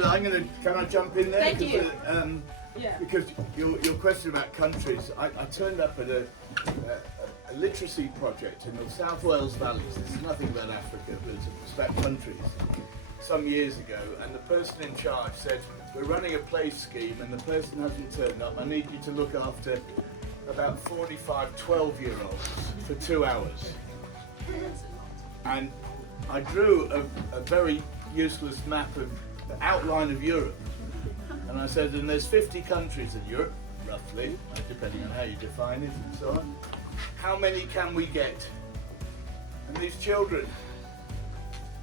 actually, can I jump in there? Thank you. Yeah. Because your question about countries, I turned up at a literacy project in the South Wales Valleys. This is nothing about Africa, but it's about countries. Some years ago, and the person in charge said, we're running a play scheme and the person hasn't turned up. I need you to look after about 45 12-year-olds for 2 hours. And I drew a very useless map of the outline of Europe. And I said, and there's 50 countries in Europe, roughly, depending on how you define it and so on. How many can we get? And these children,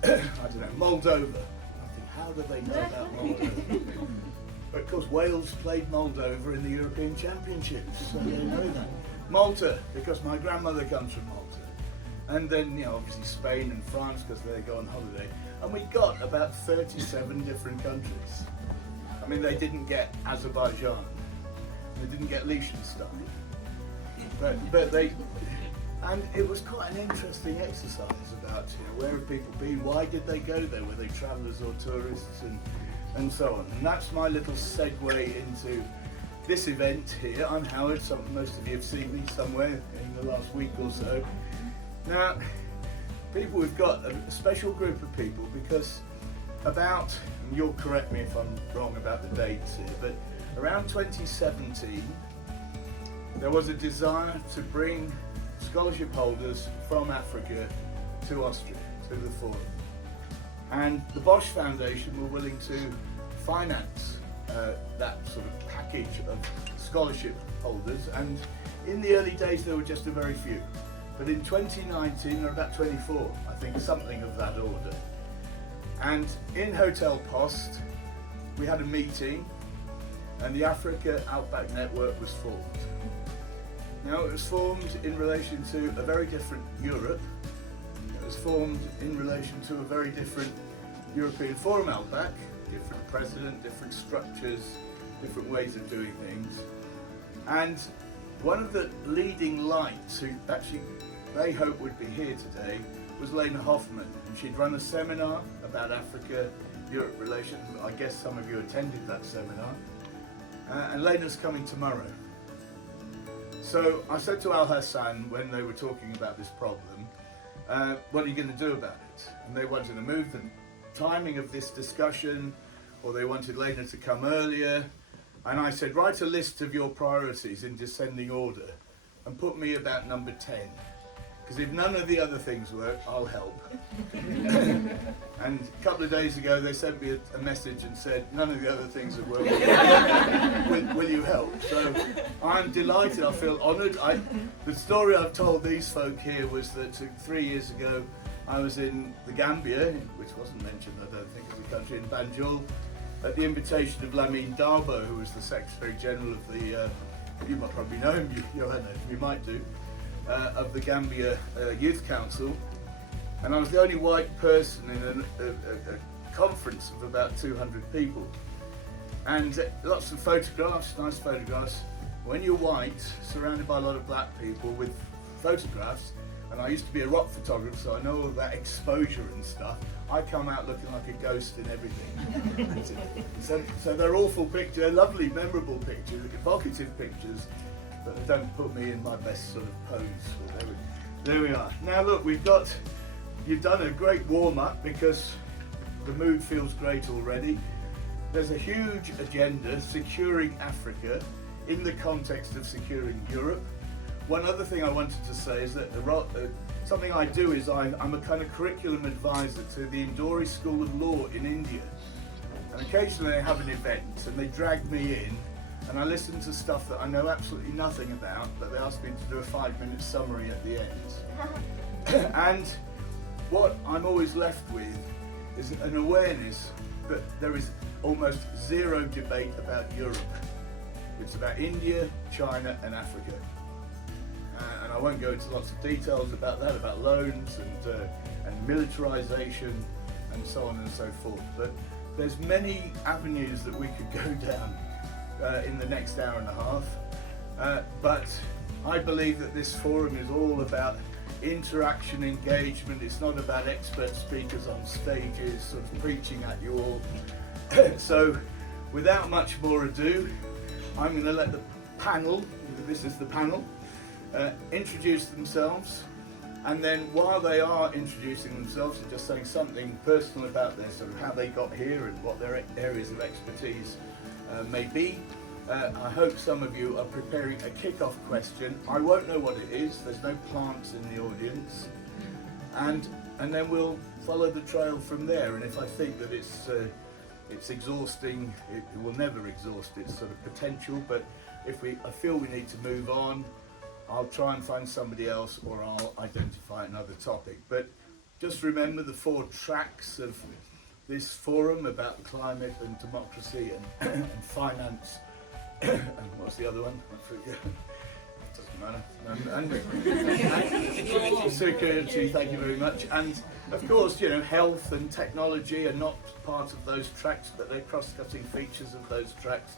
I don't know, Moldova. I think, how do they know about Moldova? But of course, Wales played Moldova in the European Championships, so they know that. Malta, because my grandmother comes from Malta. And then, you know, obviously Spain and France, because they go on holiday. And we got about 37 different countries. I mean, they didn't get Azerbaijan, they didn't get Liechtenstein, but they, and it was quite an interesting exercise about, you know, where have people been, why did they go there, were they travellers or tourists, and so on. And that's my little segue into this event here. I'm Howard, most of you have seen me somewhere in the last week or so. Now, we've got a special group of people because about, and you'll correct me if I'm wrong about the dates here, but around 2017 there was a desire to bring scholarship holders from Africa to Austria, to the forum. And the Bosch Foundation were willing to finance that sort of package of scholarship holders, and in the early days there were just a very few. But in 2019 there were about 24, I think, something of that order. And in Hotel Post, we had a meeting and the Africa Alpbach network was formed. Now, it was formed in relation to a very different Europe. It was formed in relation to a very different European Forum Alpbach, different president, different structures, different ways of doing things. And one of the leading lights, who actually they hope would be here today, was Lena Hoffman, and she'd run a seminar about Africa-Europe relations. I guess some of you attended that seminar. And Lena's coming tomorrow. So I said to Alhassan when they were talking about this problem, what are you going to do about it? And they wanted to move the timing of this discussion, or they wanted Lena to come earlier. And I said, write a list of your priorities in descending order and put me about number 10. Because if none of the other things work, I'll help. And a couple of days ago, they sent me a message and said, none of the other things have worked. will you help? So I'm delighted, I feel honoured. The story I've told these folk here was that 3 years ago, I was in the Gambia, which wasn't mentioned, I don't think, as a country, in Banjul, at the invitation of Lamine Darbo, who was the Secretary General of the, you might probably know him, you might do, of the Gambia Youth Council, and I was the only white person in a conference of about 200 people, and lots of photographs, nice photographs. When you're white, surrounded by a lot of black people with photographs, and I used to be a rock photographer, so I know all that exposure and stuff, I come out looking like a ghost in everything. so they're awful pictures, they're lovely, memorable pictures, evocative pictures, but they don't put me in my best sort of pose. But there we are. Now look, you've done a great warm-up because the mood feels great already. There's a huge agenda, securing Africa in the context of securing Europe. One other thing I wanted to say is that something I do is I'm a kind of curriculum advisor to the Indore School of Law in India. And occasionally they have an event and they drag me in and I listen to stuff that I know absolutely nothing about, but they ask me to do a 5-minute summary at the end. And what I'm always left with is an awareness that there is almost zero debate about Europe. It's about India, China and Africa. And I won't go into lots of details about that, about loans and militarization and so on and so forth. But there's many avenues that we could go down in the next hour and a half. But I believe that this forum is all about interaction, engagement. It's not about expert speakers on stages sort of preaching at you all. So, without much more ado, I'm going to let the panel, this is the panel, introduce themselves, and then while they are introducing themselves and just saying something personal about their sort of how they got here and what their areas of expertise may be, I hope some of you are preparing a kick-off question. I won't know what it is, there's no plants in the audience, and then we'll follow the trail from there. And if I think that it's exhausting, it will never exhaust its sort of potential, but if I feel we need to move on, I'll try and find somebody else, or I'll identify another topic. But just remember the 4 tracks of this forum about climate and democracy and finance. And what's the other one? I forget. It doesn't matter. And security, thank you very much. And of course, you know, health and technology are not part of those tracks, but they're cross-cutting features of those tracks.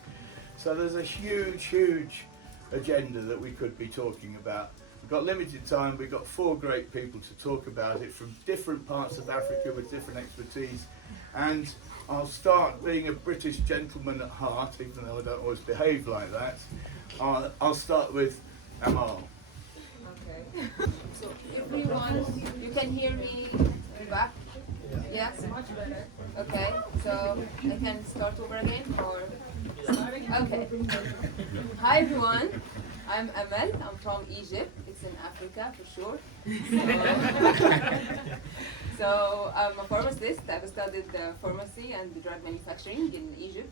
So there's a huge, huge agenda that we could be talking about. We've got limited time, we've got 4 great people to talk about it from different parts of Africa with different expertise. And I'll start being a British gentleman at heart, even though I don't always behave like that. I'll start with Amal. Okay. So everyone, you can hear me back? Yes? Much better. Okay, so I can start over again, or? Okay. Hi everyone, I'm Amal, I'm from Egypt. It's in Africa for sure. So I'm a pharmacist. I've studied pharmacy and drug manufacturing in Egypt.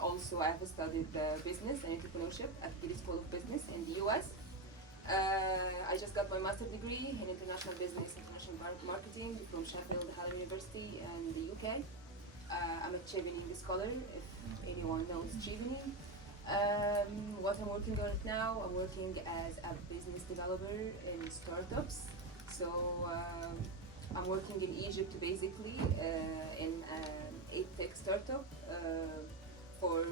Also I've studied business and entrepreneurship at the School of Business in the US. I just got my master's degree in international business, international marketing from Sheffield Hallam University in the UK. I'm a chevening scholar, if anyone knows chevening. What I'm working on now, I'm working as a business developer in startups. So I'm working in Egypt basically in an tech startup for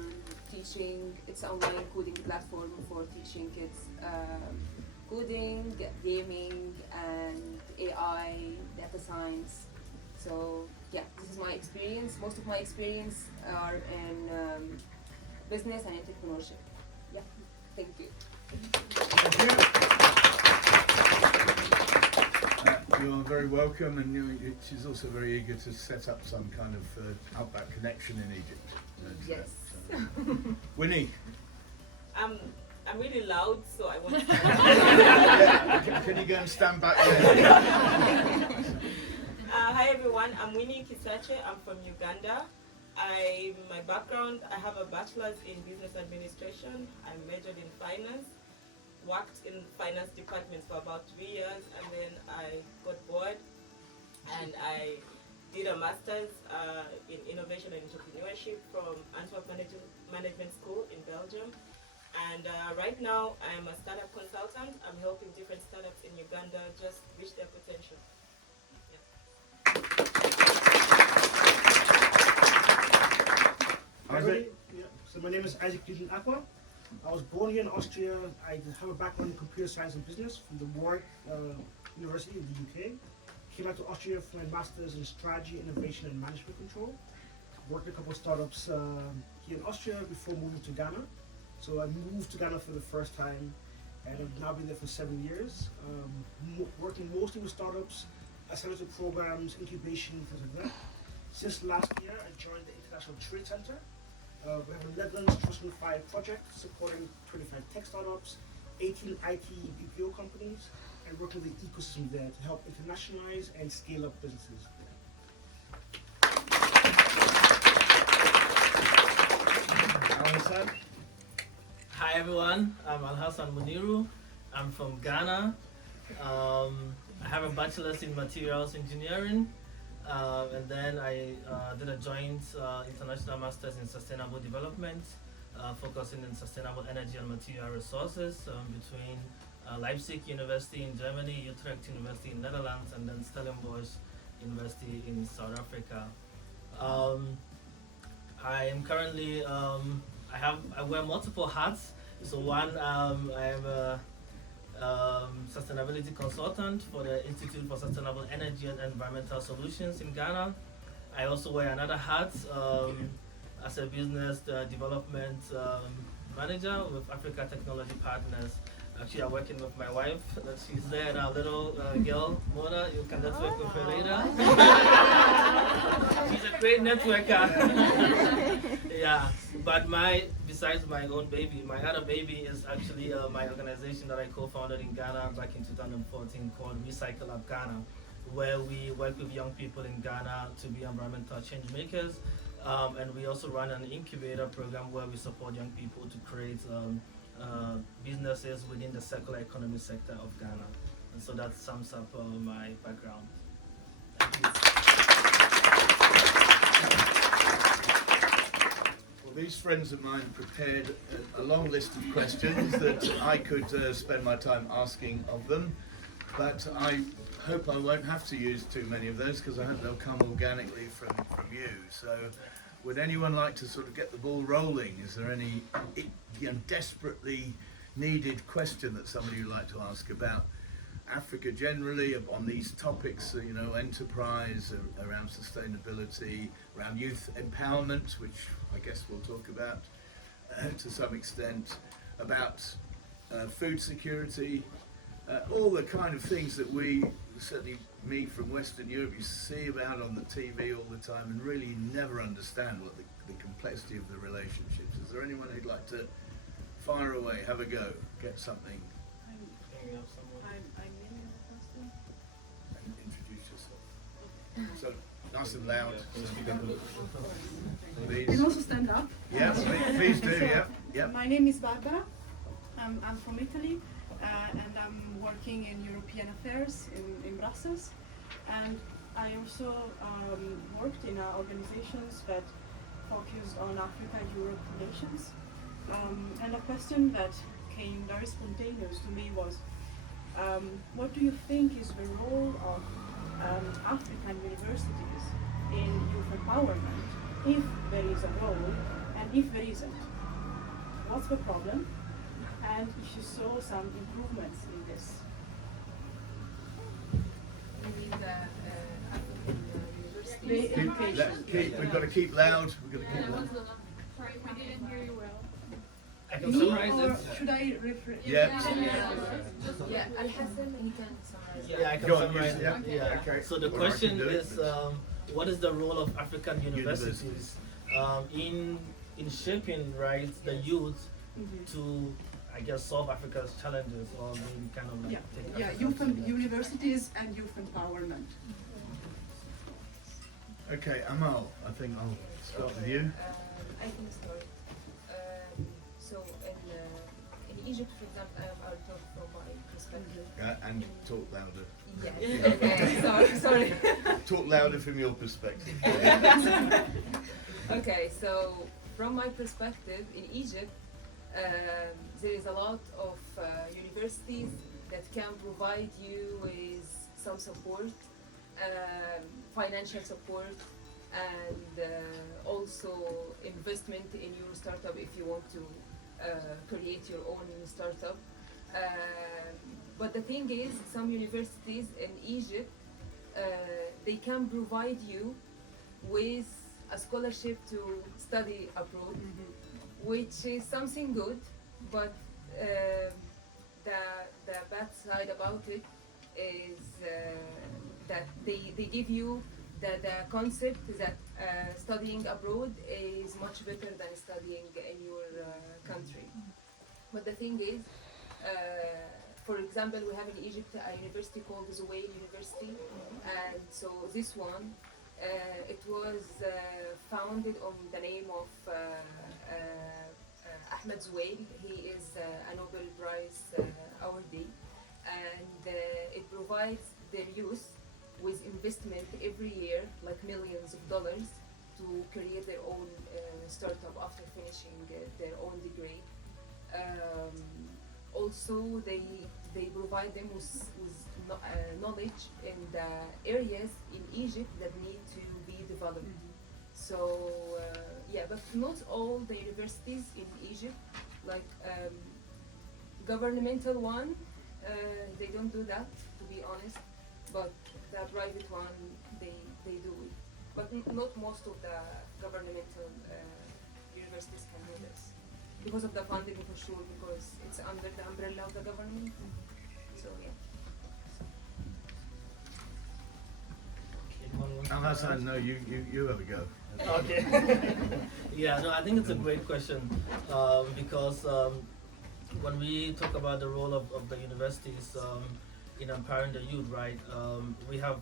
teaching. It's an online coding platform for teaching kids coding, gaming, and AI, data science. So yeah, this is my experience. Most of my experience are in business and entrepreneurship. Yeah, thank you. Thank you. You are very welcome, and she's also very eager to set up some kind of Alpbach connection in Egypt. Yes. Winnie. I'm really loud, so I want to Yeah, can you go and stand back there? Hi everyone, I'm Winnie Kisakye. I'm from Uganda. My background, I have a bachelor's in business administration. I majored in finance, worked in finance departments for about 3 years, and then I got bored and I did a master's in innovation and entrepreneurship from Antwerp Management School in Belgium. And right now I'm a startup consultant. I'm helping different startups in Uganda just reach their potential. So my name is Acquah. I was born here in Austria. I have a background in computer science and business from the Warwick University in the UK. Came out to Austria for my master's in strategy, innovation, and management control. Worked in a couple of startups here in Austria before moving to Ghana. So I moved to Ghana for the first time, and I've now been there for 7 years, working mostly with startups, accelerator programs, incubation, things like that. Since last year, I joined the International Trade Center. We have a Netherlands Trust Fund 5 project supporting 25 tech startups, 18 IT BPO companies, and working with the ecosystem there to help internationalize and scale up businesses. Alhassan. Hi everyone, I'm Alhassan Muniru. I'm from Ghana. I have a bachelor's in materials engineering, and then I did a joint international master's in sustainable development, focusing on sustainable energy and material resources between Leipzig University in Germany, Utrecht University in Netherlands, and then Stellenbosch University in South Africa. I am currently I wear multiple hats. So one, I am a sustainability consultant for the Institute for Sustainable Energy and Environmental Solutions in Ghana. I also wear another hat as a business development manager with Africa Technology Partners. Actually, I'm working with my wife. She's there, and our little girl, Mona. You can network with her later. She's a great networker. Yeah, but besides my own baby, my other baby is actually my organization that I co-founded in Ghana back in 2014 called Recycle Up Ghana, where we work with young people in Ghana to be environmental change makers. And we also run an incubator program where we support young people to create businesses within the circular economy sector of Ghana. And so that sums up my background. Thank you. Well, these friends of mine prepared a long list of questions that I could spend my time asking of them, but I hope I won't have to use too many of those because I hope they'll come organically from you. So would anyone like to sort of get the ball rolling? Is there any desperately needed question that somebody would like to ask about Africa generally, on these topics, enterprise, around sustainability, around youth empowerment, which I guess we'll talk about to some extent, about food security, all the kind of things that we, certainly me from Western Europe, you see about on the TV all the time and really never understand what the complexity of the relationships. Is there anyone who'd like to fire away, have a go, get something? I'm Introduce yourself. So, nice and loud. Please. And also stand up. Yeah, please do, yeah. My name is Barbara. I'm from Italy, and I'm working in European affairs in Brussels. And I also worked in organizations that focused on Africa-Europe relations. And a question that came very spontaneous to me was, what do you think is the role of African universities in youth empowerment, if there is a role, and if there isn't? What's the problem? And if you saw some improvements in this? The education. We've got to keep loud. We've got to keep loud. Sorry, we didn't hear you well. I can Me, summarize or it. should I rephrase? Yeah. Yeah, Alhassan, and you can summarize. Yeah, I can Go on, summarize yeah. it. Yeah. Okay. So the Or I can question do it. is, what is the role of African universities in shaping, right, the youth to, I guess, solve Africa's challenges, or maybe kind of like take Yeah, universities and youth empowerment. Okay, Amal, I think I'll start with you. I can start. So in Egypt, for example, I'll talk from my perspective. And talk louder. Yes. Okay. Sorry. Talk louder from your perspective. Okay. So from my perspective, in Egypt, there is a lot of universities that can provide you with some support, financial support, and also investment in your startup if you want to create your own startup. But the thing is, some universities in Egypt, they can provide you with a scholarship to study abroad, which is something good, but the bad side about it is that they give you the concept that studying abroad is much better than studying in your country. But the thing is, for example, we have in Egypt a university called Zuwayl University, and so this one, it was founded on the name of Ahmed Zuwayl. He is a Nobel Prize awardee, and it provides their youth with investment every year, like millions of dollars, to create their own startup after finishing their own degree. Also, they provide them with knowledge in the areas in Egypt that need to be developed. So yeah, but not all the universities in Egypt, like governmental one, they don't do that, to be honest. But the private one, they do it. But not most of the governmental universities can do this. Because of the funding for sure, because it's under the umbrella of the government. So yeah. Anyone wants to Alhassan, add? no, you have a go. Okay. Yeah, no, I think it's a great question because when we talk about the role of the universities in empowering the youth, right? We have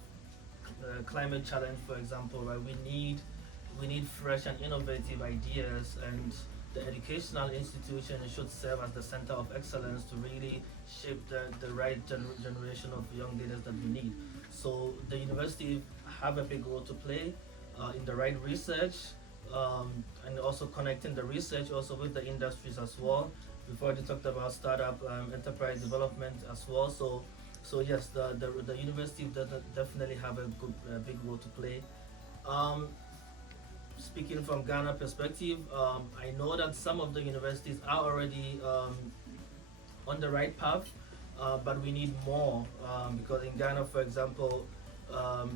climate challenge, for example, right? We need fresh and innovative ideas, and the educational institution should serve as the center of excellence to really shape the right generation of young leaders that we need. So the university have a big role to play in the right research and also connecting the research also with the industries as well. We've already talked about startup enterprise development as well. So yes, the university definitely have a big role to play. Speaking from Ghana perspective, I know that some of the universities are already on the right path, but we need more because in Ghana, for example,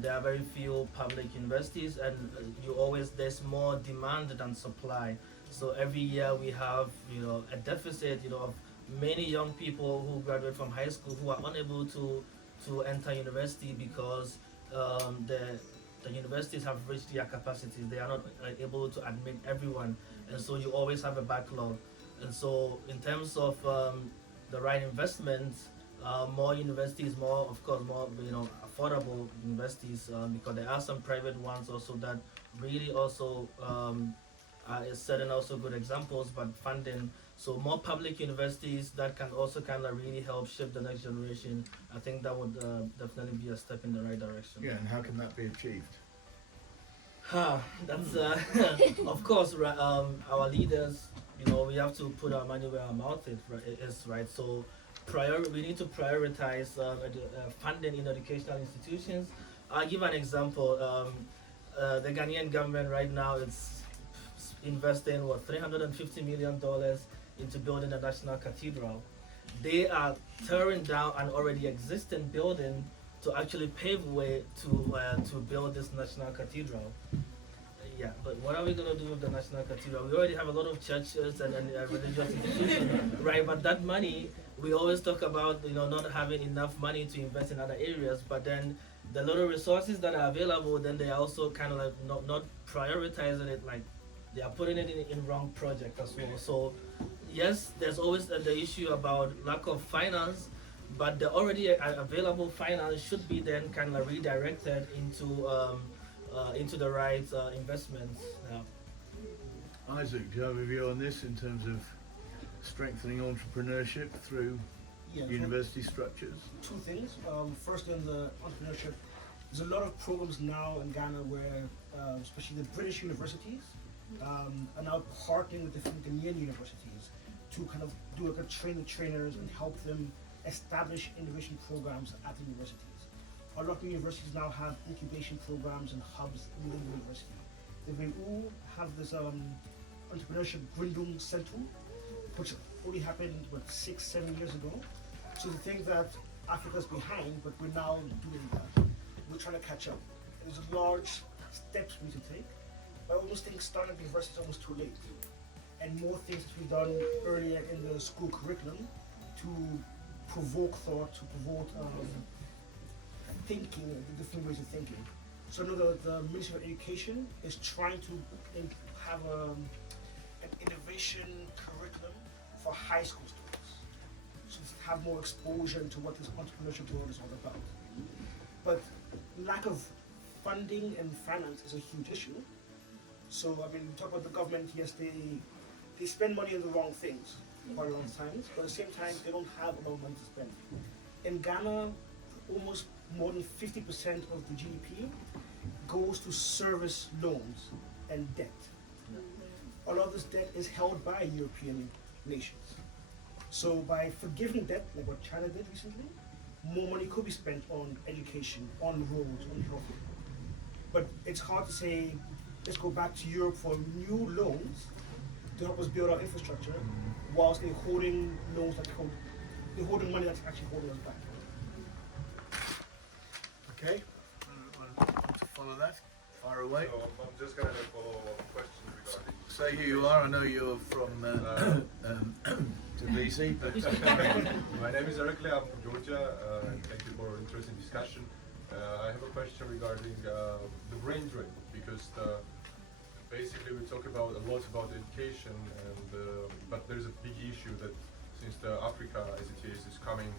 there are very few public universities, and there's more demand than supply. So every year we have a deficit of many young people who graduate from high school who are unable to enter university because the universities have reached their capacities. They are not able to admit everyone, and so you always have a backlog. And so in terms of the right investments, more universities, more affordable universities, because there are some private ones also that really also are setting also good examples, but funding. So more public universities that can also kind of really help shape the next generation. I think that would definitely be a step in the right direction. Yeah, and how can that be achieved? That's of course, right, our leaders. We have to put our money where our mouth is, right? So we need to prioritize funding in educational institutions. I'll give an example. The Ghanaian government right now is investing $350 million into building a national cathedral. They are tearing down an already existing building to actually pave way to build this national cathedral. Yeah, but what are we going to do with the national cathedral? We already have a lot of churches and religious institutions, right? But that money, we always talk about not having enough money to invest in other areas, but then the little resources that are available, then they are also kind of like not prioritizing it, like they are putting it in wrong project as well. So yes, there's always the issue about lack of finance, but the already available finance should be then kind of redirected into the right investments. Yeah. Isaac, do you have a view on this in terms of strengthening entrepreneurship through university structures? Two things. First, in the entrepreneurship, there's a lot of programs now in Ghana where, especially the British universities, are now partnering with different Ghanaian universities to kind of do train the trainers and help them establish innovation programs at the universities. A lot of universities now have incubation programs and hubs in the university. The VU have this entrepreneurship Gründung Center, which only happened 6-7 years ago. So they think that Africa's behind, but we're now doing that. We're trying to catch up. There's large steps we need to take. I almost think starting at the university is almost too late. And more things to be done earlier in the school curriculum to provoke thought, to provoke thinking, the different ways of thinking. So I know that the Ministry of Education is trying to have an innovation curriculum for high school students, so to have more exposure to what this entrepreneurship world is all about. But lack of funding and finance is a huge issue. So I mean, we talk about the government. Yes, they spend money on the wrong things quite a lot of times, but at the same time, they don't have a lot of money to spend. In Ghana, almost more than 50% of the GDP goes to service loans and debt. A lot of this debt is held by European nations. So by forgiving debt, like what China did recently, more money could be spent on education, on roads, on health. But it's hard to say, let's go back to Europe for new loans to help us build our infrastructure, whilst they're holding loans they're holding money that's actually holding us back. Okay, want to follow that? Fire away. So I'm just going to have a follow-up question regarding... Say who you are. I know you're from Tbilisi, but My name is Acquah, I'm from Georgia. Thank you for an interesting discussion. I have a question regarding the brain drain, because basically we talk about a lot about education, and but there's a big issue that since Africa as it is coming,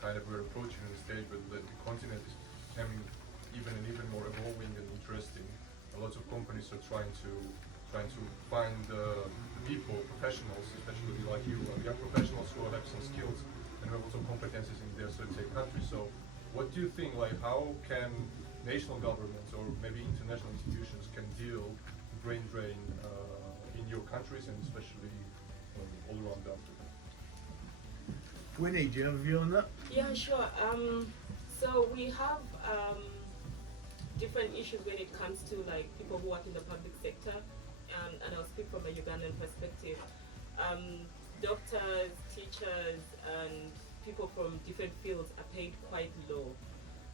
kind of we're approaching the stage where the continent is becoming even more evolving and interesting. A lot of companies are trying to find people, professionals, especially like you, young professionals who have some skills and have also competencies in their certain countries. So what do you think, like how can national governments or maybe international institutions can deal with brain drain in your countries and especially all around Africa? Winnie, do you have a view on that? Yeah, sure. So we have different issues when it comes to like people who work in the public sector, and I'll speak from a Ugandan perspective. Doctors, teachers, and people from different fields are paid quite low.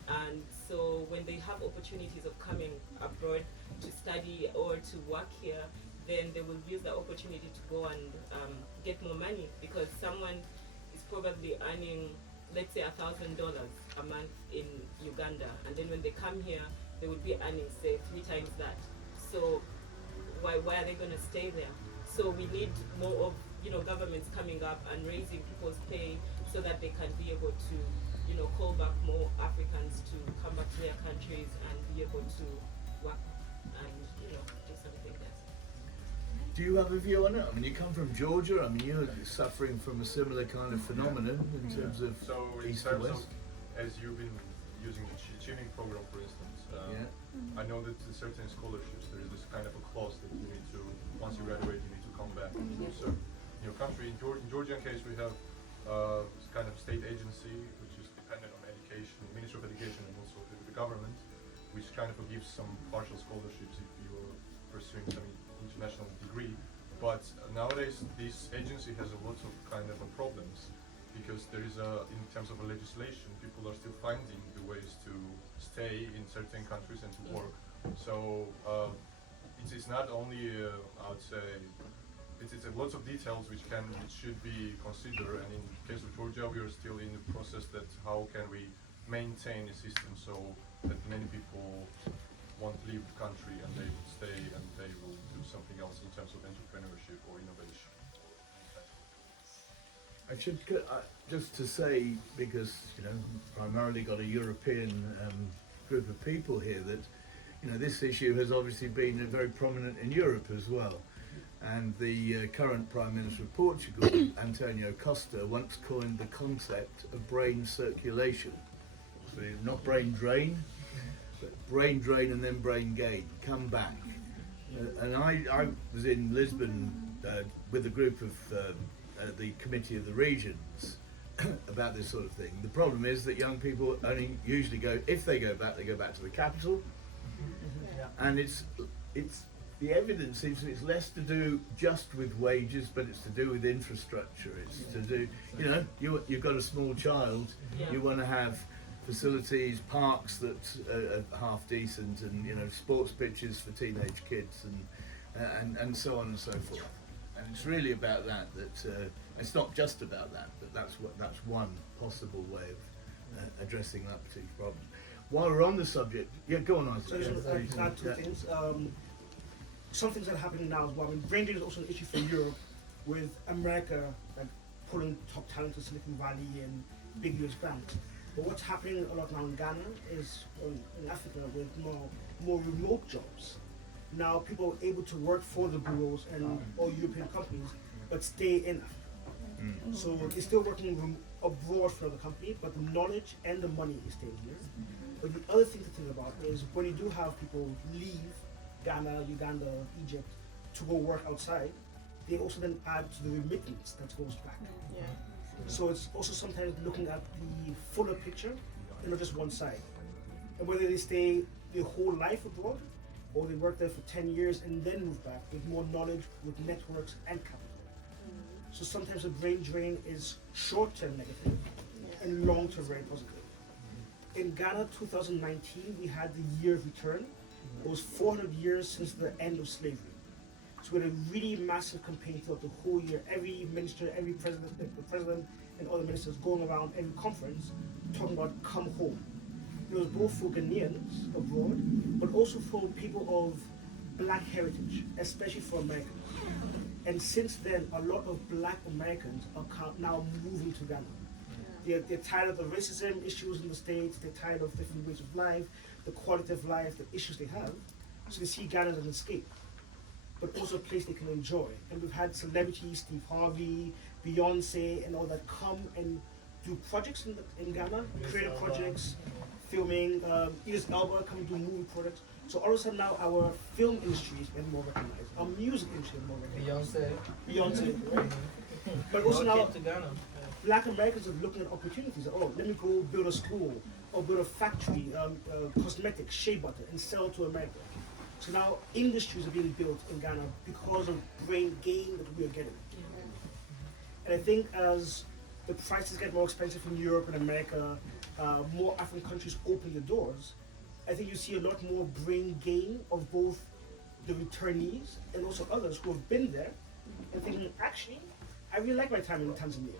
And so when they have opportunities of coming abroad to study or to work here, then they will use the opportunity to go and get more money, because someone is probably earning, let's say, $1,000 a month in Uganda, and then when they come here, they would be earning, say, 3 times that. So why are they going to stay there? So we need more of, governments coming up and raising people's pay so that they can be able to, call back more Africans to come back to their countries and be able to work and, do something else. Do you have a view on it? I mean, you come from Georgia. I mean, you're suffering from a similar kind of phenomenon in terms of So in East terms to of, West. as you've been using the tuning program, for instance, I know that in certain scholarships there is this kind of a clause that you need to, once you graduate, you need to come back. So in your country, in Georgian case, we have this kind of state agency which is dependent on education, Ministry of Education, and also the government, which kind of gives some partial scholarships if you are pursuing some international degree. But nowadays, this agency has a lot of kind of problems, because there is in terms of a legislation, people are still finding the ways to stay in certain countries and to work. So it is not only, I would say, it's lots of details which should be considered. And in the case of Georgia, we are still in the process that how can we maintain a system so that many people won't leave the country and they will stay and they will do something else in terms of entrepreneurship or innovation. I should just to say, because primarily got a European group of people here, that this issue has obviously been very prominent in Europe as well. And the current Prime Minister of Portugal, Antonio Costa, once coined the concept of brain circulation. So not brain drain, but brain drain and then brain gain, come back. And I was in Lisbon with a group of the Committee of the Regions about this sort of thing. The problem is that young people only usually go, if they go back to the capital, and it's the evidence seems it's less to do just with wages, but it's to do with infrastructure. It's to do, you've got a small child, you want to have facilities, parks that are half decent, and sports pitches for teenage kids, and so on and so forth. And it's really about that. It's not just about that, but that's one possible way of addressing that particular problem. While we're on the subject, go on, Isaac. So just add 2 things. Some things that are happening now as well. I mean, brain drain is also an issue for Europe, with America pulling top talent to Silicon Valley and big US banks. But what's happening a lot now in Ghana is in Africa with more remote jobs. Now people are able to work for the bureaus and all European companies, but stay in Africa. So they're still working abroad for the company, but the knowledge and the money is staying here. But the other thing to think about is when you do have people leave Ghana, Uganda, Egypt to go work outside, they also then add to the remittance that goes back. Yeah. So it's also sometimes looking at the fuller picture and not just one side. And whether they stay their whole life abroad or they work there for 10 years and then move back with more knowledge, with networks and capital. So sometimes a brain drain is short-term negative and long-term very positive. In Ghana 2019, we had the year of return It was 400 years since the end of slavery. So we had a really massive campaign throughout the whole year. Every minister, every president, the president and other ministers going around every conference talking about come home. It was both for Ghanaians abroad, but also for people of black heritage, especially for Americans. And since then, a lot of black Americans are now moving to Ghana. They're tired of the racism issues in the States, they're tired of different ways of life, the quality of life, the issues they have. So they see Ghana as an escape, but also a place they can enjoy. And we've had celebrities, Steve Harvey, Beyonce, and all that come and do projects in Ghana, creative projects, filming, Idris Elba come and do movie projects. So all of a sudden now our film industry is getting more recognized, our music industry is more recognized. Beyonce, right? But also now, black Americans are looking at opportunities. Oh, let me go build a school or build a factory, cosmetics, shea butter, and sell to America. So now industries are being built in Ghana because of brain gain that we are getting. And I think as the prices get more expensive in Europe and America, more African countries open the doors, I think you see a lot more brain gain of both the returnees and also others who have been there and thinking, actually, I really like my time in Tanzania.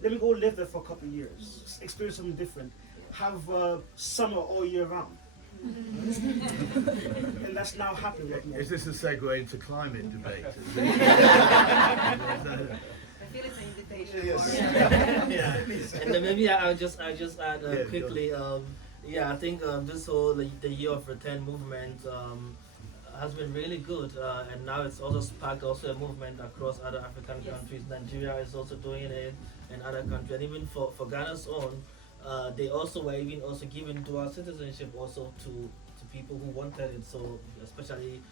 Let me go live there for a couple of years, experience something different, have summer all year round. And that's now happening right now. Is this a segue into climate debate? I feel it's an invitation. Yes. And then maybe I'll just add quickly. I think this whole the Year of Return movement has been really good, and now it's also sparked also a movement across other African countries. Nigeria is also doing it, and other countries, and even for Ghana's own, they also were even also giving dual citizenship also to people who wanted it. So especially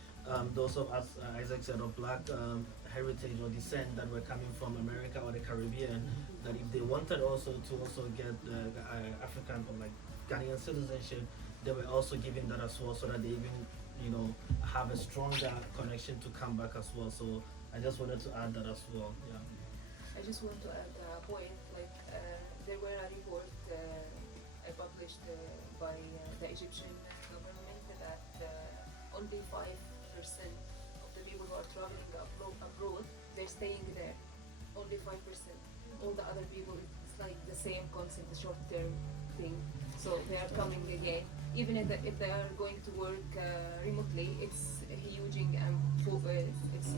those of us, Isaac said, of black heritage or descent that were coming from America or the Caribbean, that if they wanted also to also get African or like Ghanaian citizenship, they were also given that as well, so that they even have a stronger connection to come back as well. So I just wanted to add that as well. Yeah. I just want to add a point. Like there were a report I published by the Egyptian government that only 5% of the people who are traveling abroad, they're staying there. Only 5%. All the other people, it's like the same concept, the short-term thing. So they are coming again. Even if they are going to work remotely, it's huge and it's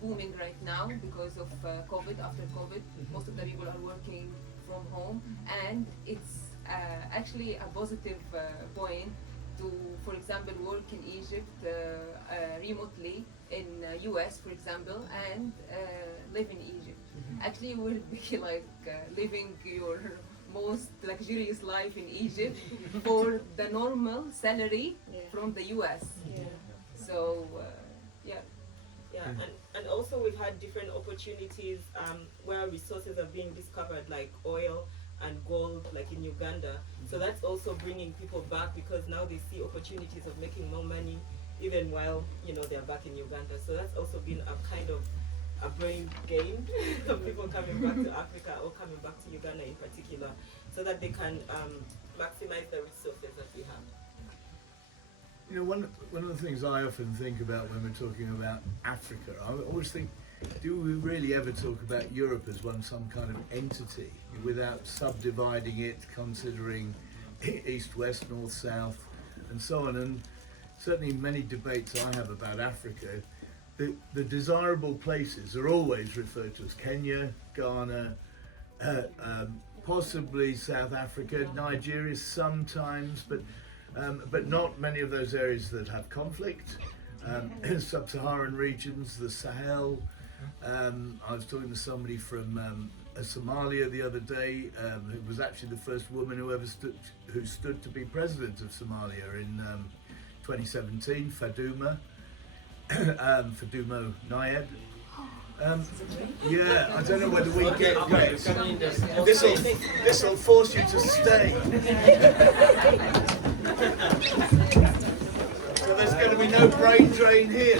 booming right now because of COVID. After COVID, most of the people are working from home, and it's actually a positive point to, for example, work in Egypt remotely in US, for example, and live in Egypt. Actually, you will be like living your most luxurious life in Egypt for the normal salary from the US. So, and also we've had different opportunities where resources are being discovered, like oil and gold, like in Uganda. So that's also bringing people back because now they see opportunities of making more money even while they're back in Uganda. So that's also been a kind of a brain gain of people coming back to Africa or coming back to Uganda in particular, so that they can maximize the resources that we have. One of the things I often think about when we're talking about Africa, I always think, do we really ever talk about Europe as some kind of entity without subdividing it, considering east, west, north, south, and so on? And certainly many debates I have about Africa, the desirable places are always referred to as Kenya, Ghana, possibly South Africa, Nigeria sometimes, but not many of those areas that have conflict. Sub-Saharan regions, the Sahel. I was talking to somebody from Somalia the other day, who was actually the first woman who stood to be president of Somalia in 2017, Faduma Nayed. Yeah, I don't know whether we get this will force you to stay. So there's going to be no brain drain here.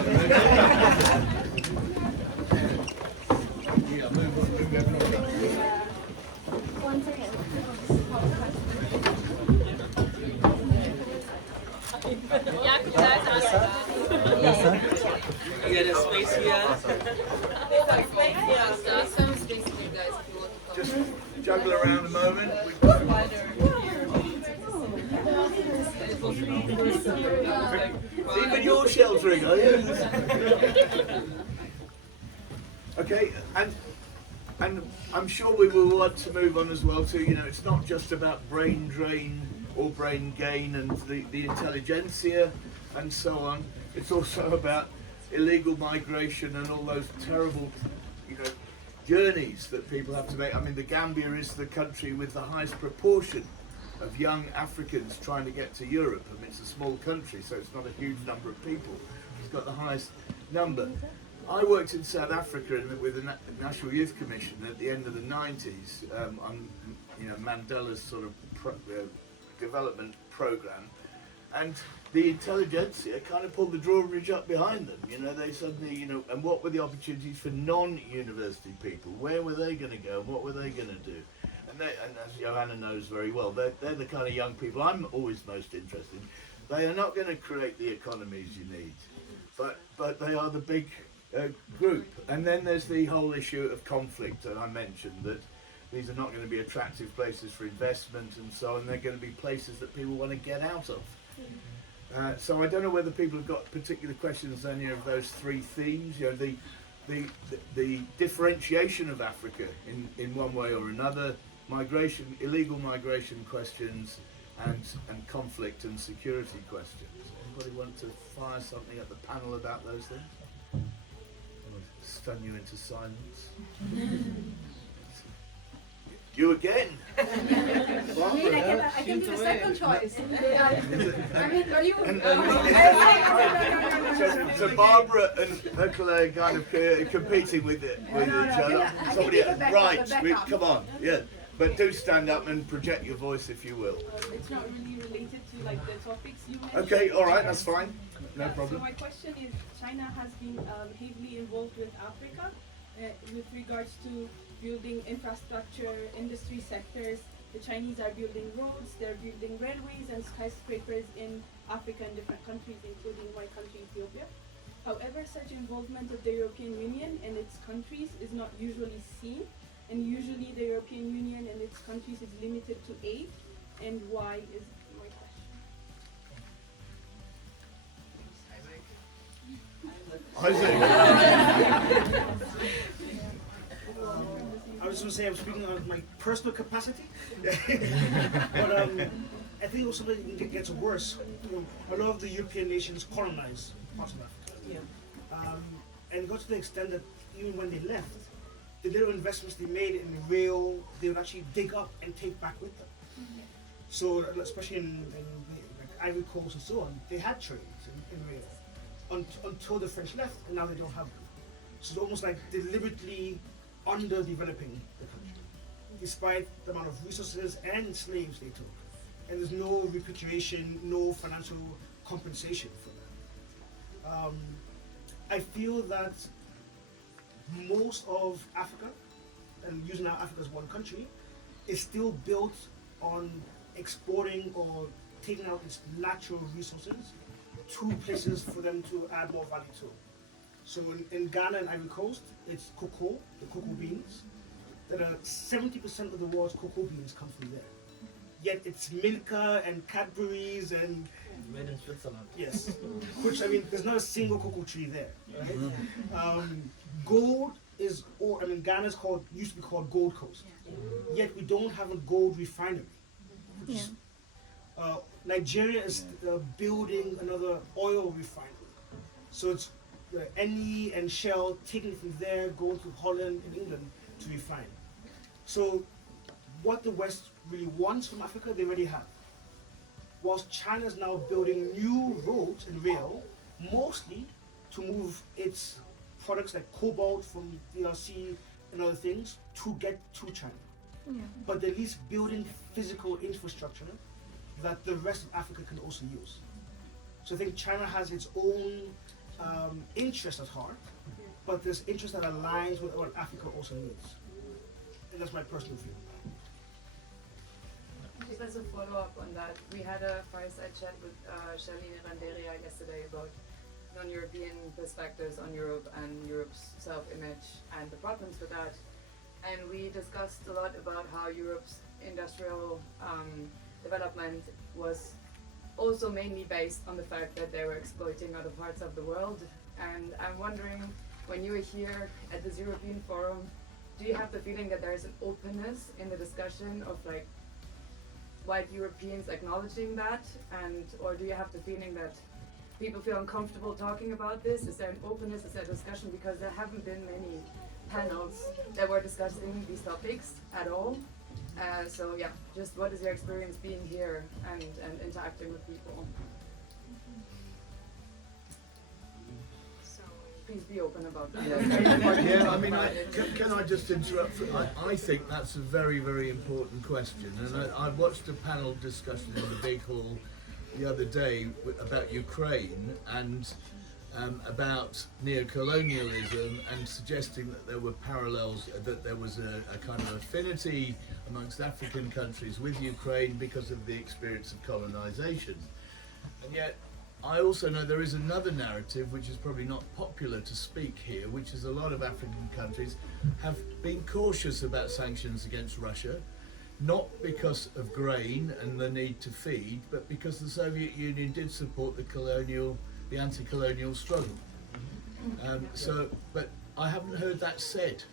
Yeah, move everyone. Yeah, the space here. There's some space here, guys, if you want to come. Just juggle around a moment. Even you're sheltering, are you? Okay, and I'm sure we will want to move on as well too. You know, it's not just about brain drain or brain gain and the intelligentsia and so on. It's also about illegal migration and all those terrible, you know, journeys that people have to make. I mean, the Gambia is the country with the highest proportion of young Africans trying to get to Europe. I mean, it's a small country, so it's not a huge number of people. It's got the highest number. I worked in South Africa with the National Youth Commission at the end of the 90s on, you know, Mandela's sort of development program, and the intelligentsia kind of pulled the drawbridge up behind them. You know, they suddenly, you know, and what were the opportunities for non-university people? Where were they going to go? And what were they going to do? And as Johanna knows very well, they're the kind of young people I'm always most interested in. They are not going to create the economies you need, but they are the big group. And then there's the whole issue of conflict, and I mentioned that these are not going to be attractive places for investment and so on. They're going to be places that people want to get out of. So I don't know whether people have got particular questions on any of those three themes. You know, the differentiation of Africa in one way or another, migration, illegal migration questions, and conflict and security questions. Anybody want to fire something at the panel about those things? Stun you into silence. You again. I mean, I can do the second choice. I mean, are you? So Barbara and Nicola are kind of competing with each other. Somebody, right? Come on, yeah. But do stand up and project your voice if you will. It's not really related to like the topics you mentioned. Okay, all right, that's fine. No problem. So my question is, China has been heavily involved with Africa with regards to building infrastructure, industry sectors. The Chinese are building roads, they're building railways and skyscrapers in Africa and different countries, including my country, Ethiopia. However, such involvement of the European Union and its countries is not usually seen, and usually the European Union and its countries is limited to aid, and why is my question. I was going to say I'm speaking on my personal capacity, but I think also it gets worse. You know, a lot of the European nations colonized parts of Africa, and it got to the extent that even when they left, the little investments they made in rail, they would actually dig up and take back with them. So, especially in like Ivory Coast and so on, they had trades in rail until the French left, and now they don't have them. So it's almost like deliberately underdeveloping the country, despite the amount of resources and slaves they took. And there's no repatriation, no financial compensation for that. I feel that most of Africa, and using now Africa as one country, is still built on exporting or taking out its natural resources to places for them to add more value to. So in Ghana and Ivory Coast, it's cocoa, the cocoa beans, that are 70% of the world's cocoa beans come from there. Yet it's Milka and Cadbury's and... Made in Switzerland. Yes. Which, I mean, there's not a single cocoa tree there, right? Gold is, Ghana is used to be called Gold Coast. Yet we don't have a gold refinery. Nigeria is building another oil refinery. So it's Eni and Shell taking it from there, going to Holland and England to refine. So what the West really wants from Africa, they already have. Whilst China is now building new roads and rail, mostly to move its products like cobalt from DRC and other things to get to China. But they're at least building physical infrastructure that the rest of Africa can also use. So I think China has its own interest at heart, but there's interest that aligns with what Africa also needs. And that's my personal view. Just as a follow-up on that, we had a fireside chat with Charlene Randeria yesterday about non-European perspectives on Europe and Europe's self-image and the problems with that. And we discussed a lot about how Europe's industrial development was also mainly based on the fact that they were exploiting other parts of the world. And I'm wondering, when you were here at this European Forum, do you have the feeling that there's an openness in the discussion of like white Europeans acknowledging that, and or do you have the feeling that people feel uncomfortable talking about this? Is there an openness, is there a discussion? Because there haven't been many panels that were discussing these topics at all. So yeah, just what is your experience being here and interacting with people? Please be open about that. Yeah, I mean, can I just interrupt? I think that's a very, very important question. And I watched a panel discussion in the big hall the other day about Ukraine and about neo-colonialism, and suggesting that there were parallels, that there was a kind of affinity amongst African countries with Ukraine because of the experience of colonization. And yet, I also know there is another narrative which is probably not popular to speak here, which is a lot of African countries have been cautious about sanctions against Russia, not because of grain and the need to feed, but because the Soviet Union did support the anti-colonial struggle. But I haven't heard that said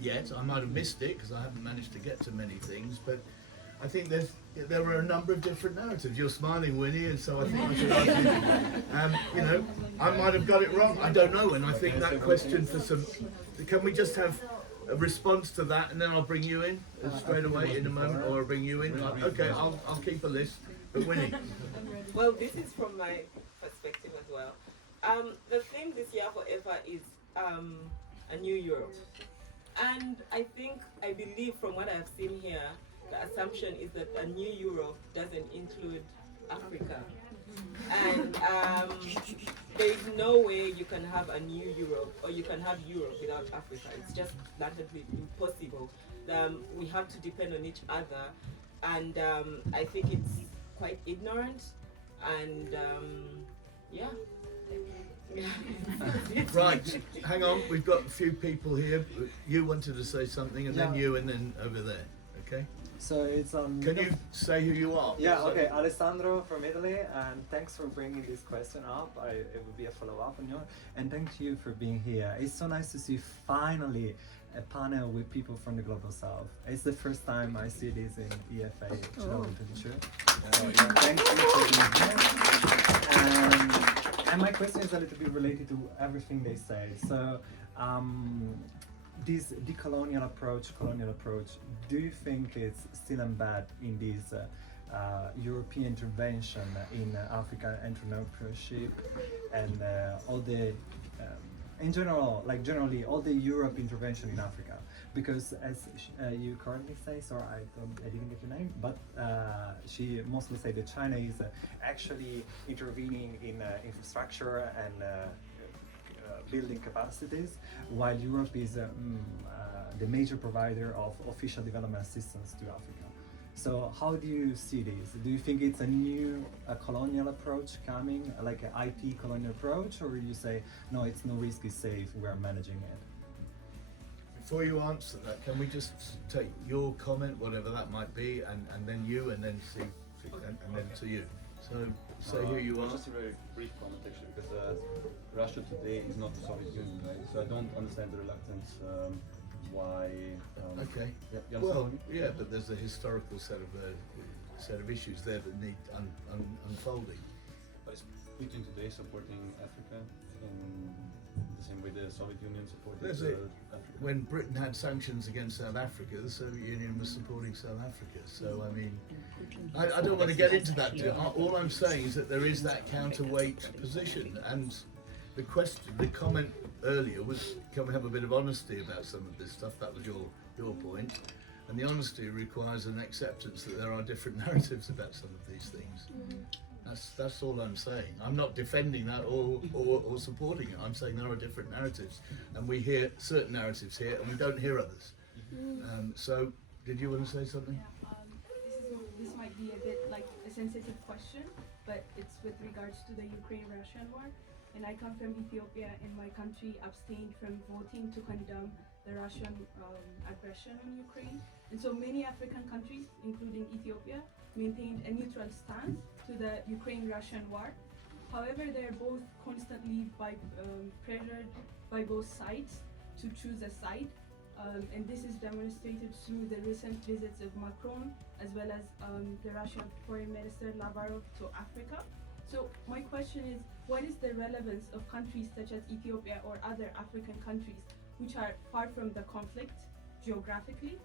yet. I might have missed it because I haven't managed to get to many things, but I think there are a number of different narratives. You're smiling, Winnie, and so I think I should ask you. You know, I might have got it wrong. I don't know, and I think that question for some. Can we just have a response to that, and then I'll bring you in straight away in a moment, or I'll bring you in. Okay, I'll keep a list. But Winnie. Well, this is from my perspective as well. The theme this year for EFA is a new Europe, and I believe from what I've seen here, the assumption is that a new Europe doesn't include Africa. And there is no way you can have a new Europe, or you can have Europe without Africa. It's just blatantly impossible. We have to depend on each other, and I think it's quite ignorant, and yeah. Right, hang on, we've got a few people here. You wanted to say something, and then you, and then over there, okay? So it's on. Can you say who you are? Yeah, okay, Alessandro from Italy, and thanks for bringing this question up. It will be a follow-up on you, and thank you for being here. It's so nice to see finally a panel with people from the Global South. It's the first time I see this in EFA 2022. Thank you for being here. And my question is a little bit related to everything they say. So, this decolonial approach, colonial approach, do you think it's still embedded in this European intervention in African entrepreneurship and all the, in general, like generally all the Europe intervention in Africa? Because as you correctly say, sorry, I didn't get your name, but she mostly said that China is actually intervening in infrastructure and building capacities, while Europe is the major provider of official development assistance to Africa. So how do you see this? Do you think it's a new colonial approach coming, like an IT colonial approach, or you say, no, it's no risk, it's safe, we're managing it? Before you answer that, can we just take your comment, whatever that might be, and then you, and then see, and then to you. So say who you are. Just a very brief comment actually, because Russia today is not the Soviet Union, right? So I don't understand the reluctance why. Okay. Yeah, well, yeah, but there's a historical set of issues there that need unfolding. But is Putin today supporting Africa in the same way the Soviet Union supported Africa? When Britain had sanctions against South Africa, the Soviet Union was supporting South Africa. So, I mean, I don't want to get into that. All I'm saying is that there is that counterweight position. And the comment earlier was, can we have a bit of honesty about some of this stuff? That was your point. And the honesty requires an acceptance that there are different narratives about some of these things. That's all I'm saying. I'm not defending that or supporting it. I'm saying there are different narratives, and we hear certain narratives here, and we don't hear others. So, did you want to say something? Yeah, this is my be a bit like a sensitive question, but it's with regards to the Ukraine-Russian war. And I come from Ethiopia, and my country abstained from voting to condemn the Russian aggression on Ukraine. And so many African countries, including Ethiopia, maintained a neutral stance to the Ukraine-Russian war. However, they're both constantly pressured by both sides to choose a side. And this is demonstrated through the recent visits of Macron, as well as the Russian Foreign Minister Lavrov to Africa. So my question is, what is the relevance of countries such as Ethiopia or other African countries, which are far from the conflict geographically,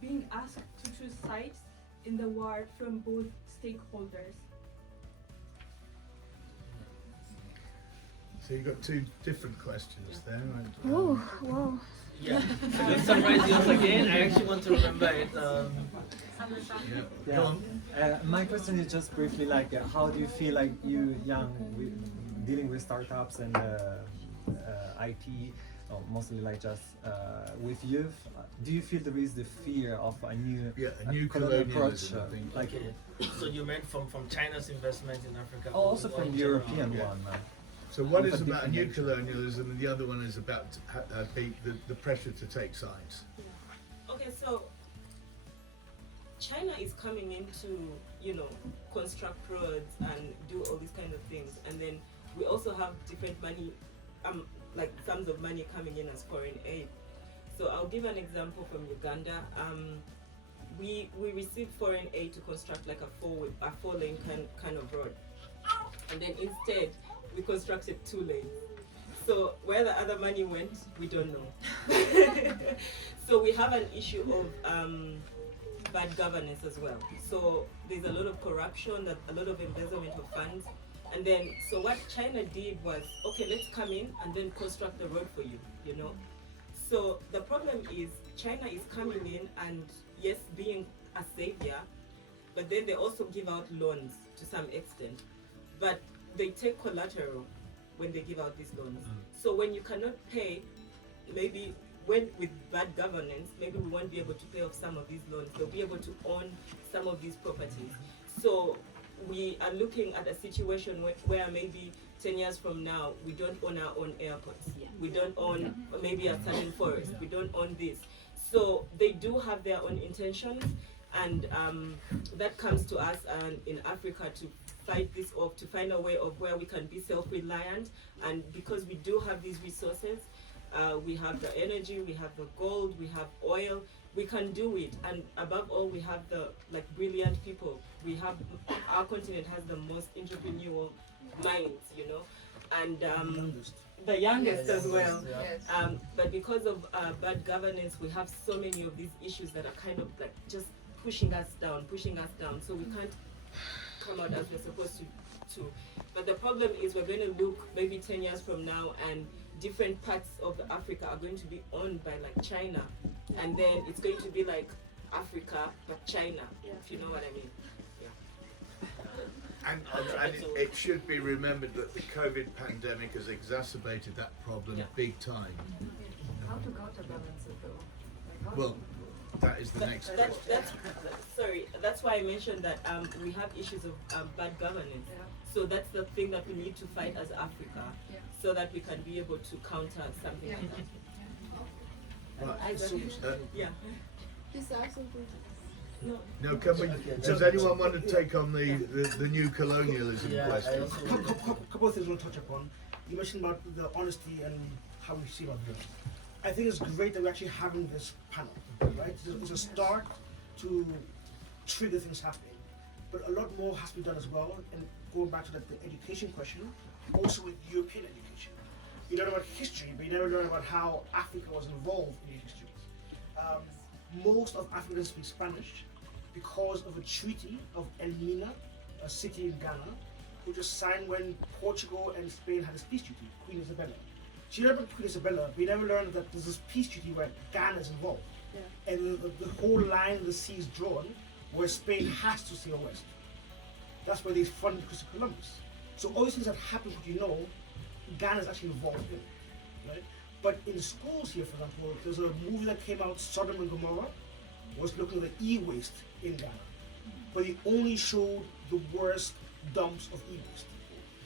being asked to choose sides in the war from both stakeholders? So you've got two different questions there. Oh, wow. Yeah, to summarize yours again, I actually want to remember it. Go on. My question is just briefly like, how do you feel like you young dealing with startups and IT, or mostly like just with youth? Do you feel there is the fear of a new colonial approach? Like, So you meant from China's investment in Africa? also from the European one. So one is about new colonialism, and the other one is about the pressure to take sides. Okay, so China is coming in to, construct roads and do all these kind of things, and then we also have different money, like sums of money coming in as foreign aid. So I'll give an example from Uganda. We received foreign aid to construct like a four-lane kind of road, and then instead we constructed 2 lanes. So where the other money went, we don't know. So we have an issue of bad governance as well. So there's a lot of corruption, a lot of embezzlement of funds. And then, so what China did was, okay, let's come in and then construct the road for you, So the problem is China is coming in and yes, being a savior, but then they also give out loans to some extent. But they take collateral when they give out these loans. So when you cannot pay, maybe with bad governance, maybe we won't be able to pay off some of these loans. They'll be able to own some of these properties. So we are looking at a situation where maybe 10 years from now, we don't own our own airports. We don't own maybe a certain forest. We don't own this. So they do have their own intentions, and that comes to us in Africa to fight this off, to find a way of where we can be self-reliant. And because we do have these resources, we have the energy, we have the gold, we have oil, we can do it. And above all, we have the brilliant people. Our continent has the most entrepreneurial minds, and the youngest as well. Yes. But because of bad governance, we have so many of these issues that are kind of just pushing us down. So we can't come out as we're supposed to. But the problem is we're going to look maybe 10 years from now, and different parts of Africa are going to be owned by China, and then it's going to be like Africa but China, if you know what I mean. And it should be remembered that the COVID pandemic has exacerbated that problem big time. How to counterbalance it though? Well, that is the next question. That's why I mentioned that we have issues of bad governance. So that's the thing that we need to fight as Africa, so that we can be able to counter something like that. Right. This also No, can we? Does anyone want to take on the new colonialism question? A couple of things I want to touch upon. You mentioned about the honesty and how we see about this. I think it's great that we're actually having this panel, right? It's a start to trigger things happening. But a lot more has to be done as well. And going back to the education question, also with European education. You learn about history, but you never learn about how Africa was involved in history. Most of Africans speak Spanish because of a treaty of Elmina, a city in Ghana, which was signed when Portugal and Spain had this peace treaty, Queen Isabella. So you learn about Queen Isabella, but you never learn that there's this peace treaty where Ghana is involved. And the whole line of the sea is drawn where Spain has to sail west. That's where they funded Christopher Columbus. So all these things that happen, what you know, Ghana is actually involved in, right? But in schools here, for example, there's a movie that came out, Sodom and Gomorrah, was looking at the e-waste in Ghana. but it only showed the worst dumps of e-waste.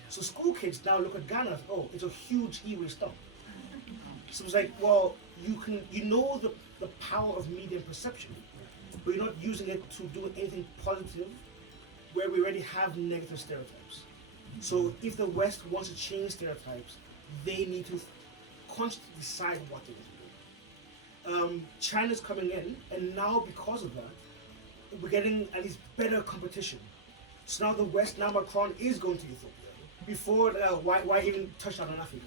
So school kids now look at Ghana, oh, it's a huge e-waste dump. So it's like, well, you know the power of media and perception, but you're not using it to do anything positive where we already have negative stereotypes. So if the West wants to change stereotypes, they need to consciously decide what they want to do. China's coming in, and now because of that, we're getting at least better competition. So now the West, now Macron is going to Ethiopia. Before, why even touch on Africa?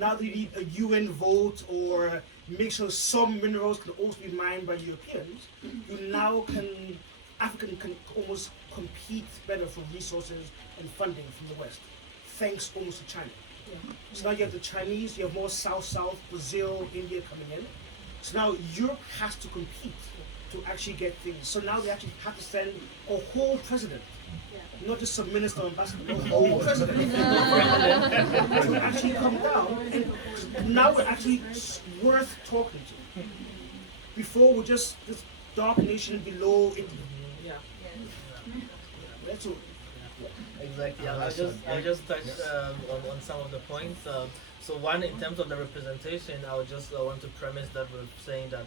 Now they need a UN vote or make sure some minerals can also be mined by Europeans. You now Africa can almost compete better for resources and funding from the West, thanks almost to China. So now you have the Chinese, you have more South, Brazil, India coming in. So now Europe has to compete to actually get things. So now they actually have to send a whole president, not just some minister or ambassador, a whole president to actually come down. And now we're actually worth talking to. Before we're just this dark nation below Italy. That's all. Exactly. I'll just touch on some of the points. So one, in terms of the representation, I would just want to premise that we're saying that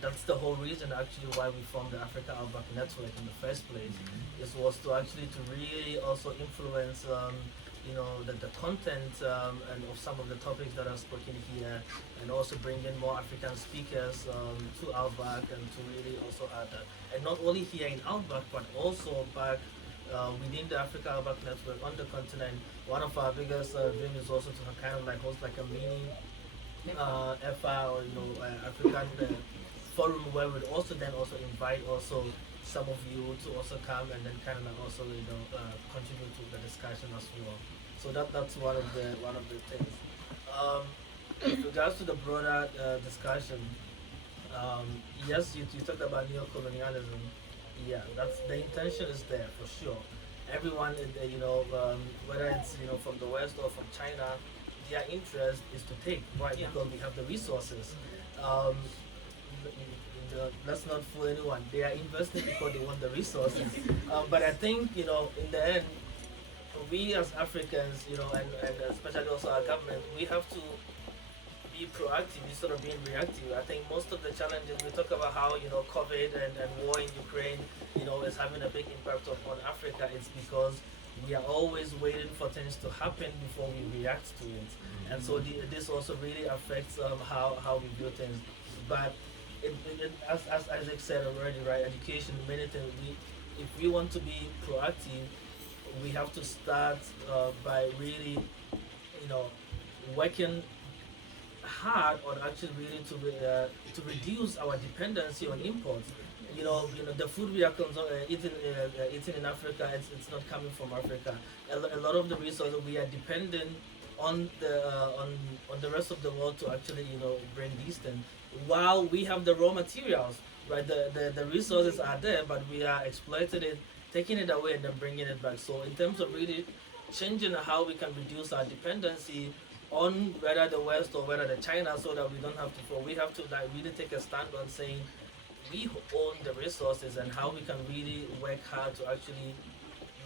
that's the whole reason actually why we formed the Africa Alpbach network in the first place. It was to actually to really also influence the content and of some of the topics that are spoken here, and also bring in more African speakers to Alpbach, and to really also add that. And not only here in Alpbach, but also back within the Africa Alpbach network on the continent. One of our biggest dreams is also to kind of like host like a mini FA or African forum, where we'd also then also invite also some of you to also come and then kind of also contribute to the discussion as well. So that's one of the things. With regards to the broader discussion, yes, you talked about neo-colonialism. Yeah, that's the intention is there for sure. Everyone, whether it's from the West or from China, their interest is to take, right? Because we have the resources. Let's not fool anyone. They are investing because they want the resources. But I think in the end, we as Africans, and especially also our government, we have to be proactive instead of being reactive. I think most of the challenges we talk about how COVID and war in Ukraine is having a big impact on Africa. It's because we are always waiting for things to happen before we react to it, and so this also really affects how we do things. But as Isaac said already, right? Education, many things. If we want to be proactive, we have to start by really working hard on actually really to reduce our dependency on imports. The food we are eating in Africa, it's not coming from Africa. A lot of the resources we are dependent on the rest of the world to actually bring these things. While we have the raw materials, right? The resources are there, but we are exploiting it, taking it away, and then bringing it back. So in terms of really changing how we can reduce our dependency on whether the West or whether the China, so that we don't have to, we have to really take a stand on saying we own the resources and how we can really work hard to actually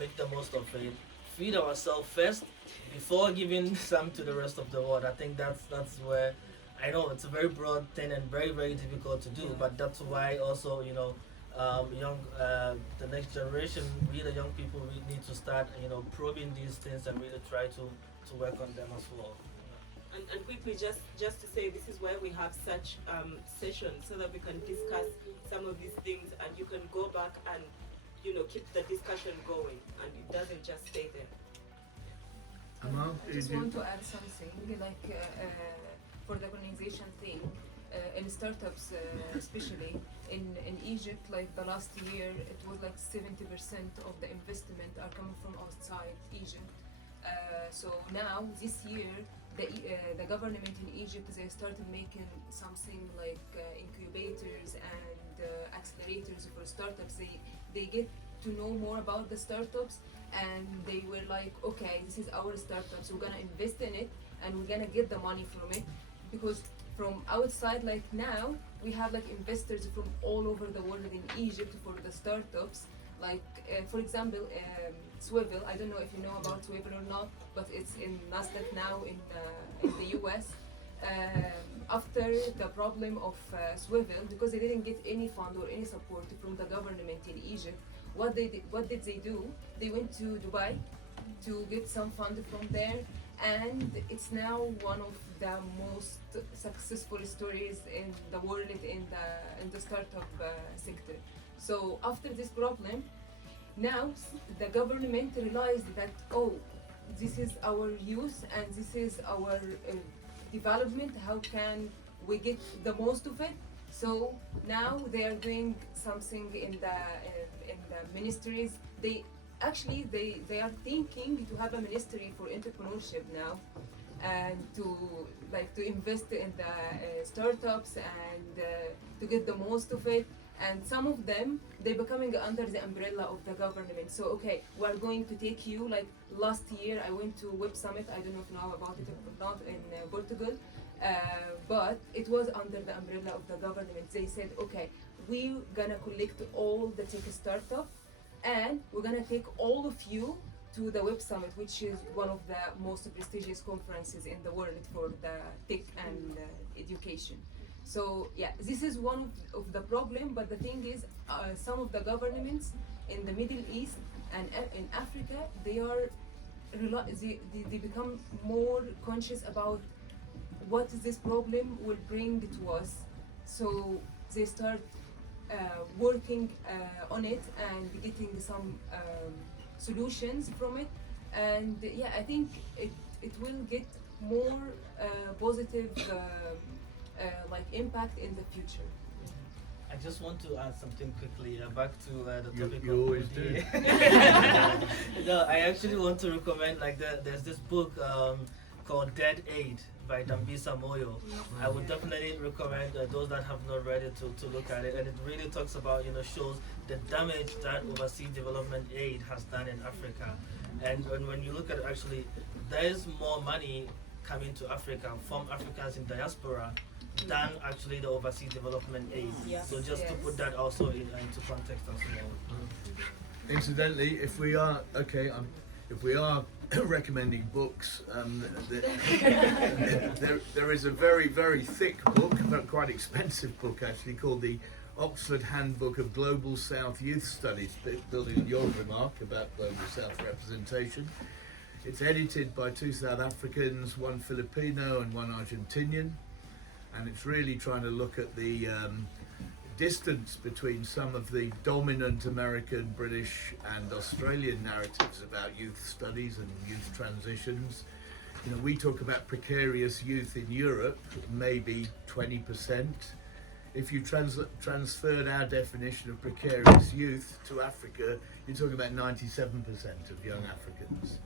make the most of it, feed ourselves first before giving some to the rest of the world. I think that's where, I know it's a very broad thing and very, very difficult to do, but that's why also the next generation, we the young people, we need to start probing these things and really try to work on them as well. And quickly, just to say, this is why we have such sessions, so that we can discuss some of these things, and you can go back and keep the discussion going, and it doesn't just stay there. Amal, I just want to add something, for the colonization thing, in startups especially, in Egypt, like the last year, it was like 70% of the investment are coming from outside Egypt. So now, this year, the government in Egypt, they started making something like incubators and accelerators for startups. They get to know more about the startups, and they were like, okay, this is our startup, so we're gonna invest in it, and we're gonna get the money from it. Because from outside, like now, we have like investors from all over the world in Egypt for the startups, Like, for example, swivel. I don't know if you know about swivel or not, but it's in Nasdaq now in the US. After the problem of swivel, because they didn't get any fund or any support from the government in Egypt, what did they do? They went to Dubai to get some fund from there, and it's now one of the most successful stories in the world in the startup sector. So after this problem, now the government realized that, oh, this is our youth and this is our development. How can we get the most of it? So now they are doing something in the ministries. They are thinking to have a ministry for entrepreneurship now, and to invest in the startups and to get the most of it. And some of them, they're becoming under the umbrella of the government. So, okay, we're going to take you, like last year I went to Web Summit, I don't know if you know about it or not, in Portugal, but it was under the umbrella of the government. They said, okay, we're gonna collect all the tech startup and we're gonna take all of you to the Web Summit, which is one of the most prestigious conferences in the world for the tech and education. So yeah, this is one of the problem, but the thing is, some of the governments in the Middle East and in Africa, they become more conscious about what this problem will bring to us. So they start working on it and getting some solutions from it. And yeah, I think it will get more positive impact in the future. I just want to add something quickly back to the topic. You always do. No, I actually want to recommend there's this book called Dead Aid by Dambisa Moyo. I would definitely recommend those that have not read it to look at it, and it really talks about, shows the damage that overseas development aid has done in Africa. And when you look at it, actually, there is more money coming to Africa from Africans in diaspora than actually the overseas development aid. Yes. So just to put that also into context as well. Incidentally, if we are recommending books, there is a very, very thick book, but quite expensive book actually, called the Oxford Handbook of Global South Youth Studies, building on your remark about Global South representation. It's edited by 2 South Africans, 1 Filipino and 1 Argentinian, and it's really trying to look at the distance between some of the dominant American, British and Australian narratives about youth studies and youth transitions. We talk about precarious youth in Europe, maybe 20%. If you transferred our definition of precarious youth to Africa, you're talking about 97% of young Africans.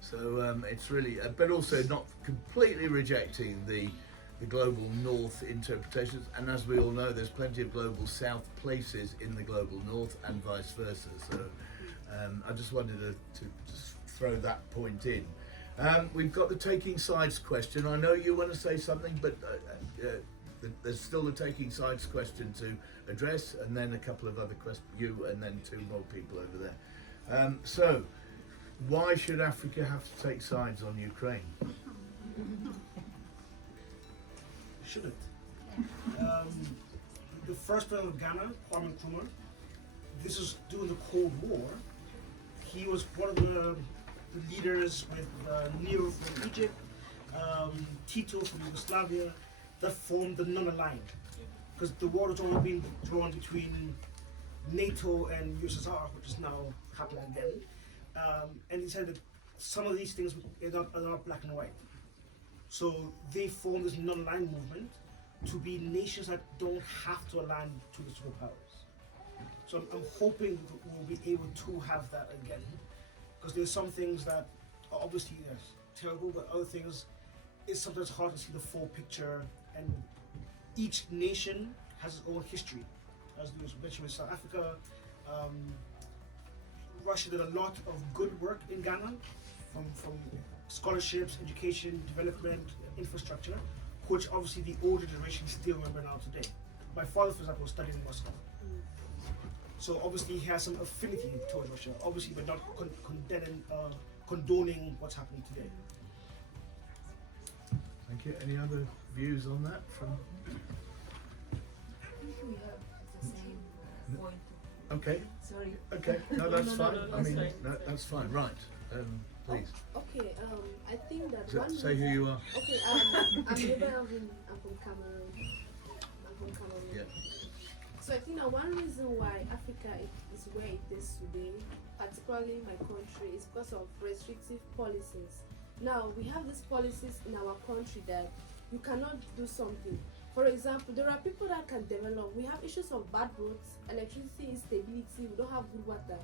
So it's really, but also not completely rejecting the global north interpretations, and as we all know, there's plenty of global south places in the global north and vice versa. So I just wanted to just throw that point in. We've got the taking sides question. I know you want to say something, but there's still the taking sides question to address, and then a couple of other questions, you and then 2 more people over there. So why should Africa have to take sides on Ukraine? Should it? The first president of Ghana, Kwame Nkrumah, this is during the Cold War. He was one of the leaders with Muniru from Egypt, Tito from Yugoslavia, that formed the non-aligned. Because the war has already been drawn between NATO and USSR, which is now happening again. And he said that some of these things are not black and white. So they formed this non-aligned movement to be nations that don't have to align to the superpowers. So I'm hoping that we'll be able to have that again, because there's some things that are obviously terrible, but other things, it's sometimes hard to see the full picture, and each nation has its own history. As we mentioned with South Africa, Russia did a lot of good work in Ghana, from scholarships, education, development, infrastructure, which obviously the older generation still remember now today. My father, for example, studied in Moscow. So obviously he has some affinity towards Russia. Obviously, but not condoning what's happening today. Thank you. Any other views on that from? I think we have the same point. Okay. Sorry. Okay. No, that's fine. I that's mean, fine. no, that's fine. Right. Please. Okay, I think that Say who you are. Okay, I'm Eva Alvin. I'm from Cameroon. Yeah. So I think that one reason why Africa is where it is today, particularly in my country, is because of restrictive policies. Now, we have these policies in our country that you cannot do something. For example, there are people that can develop. We have issues of bad roads, electricity instability, we don't have good water.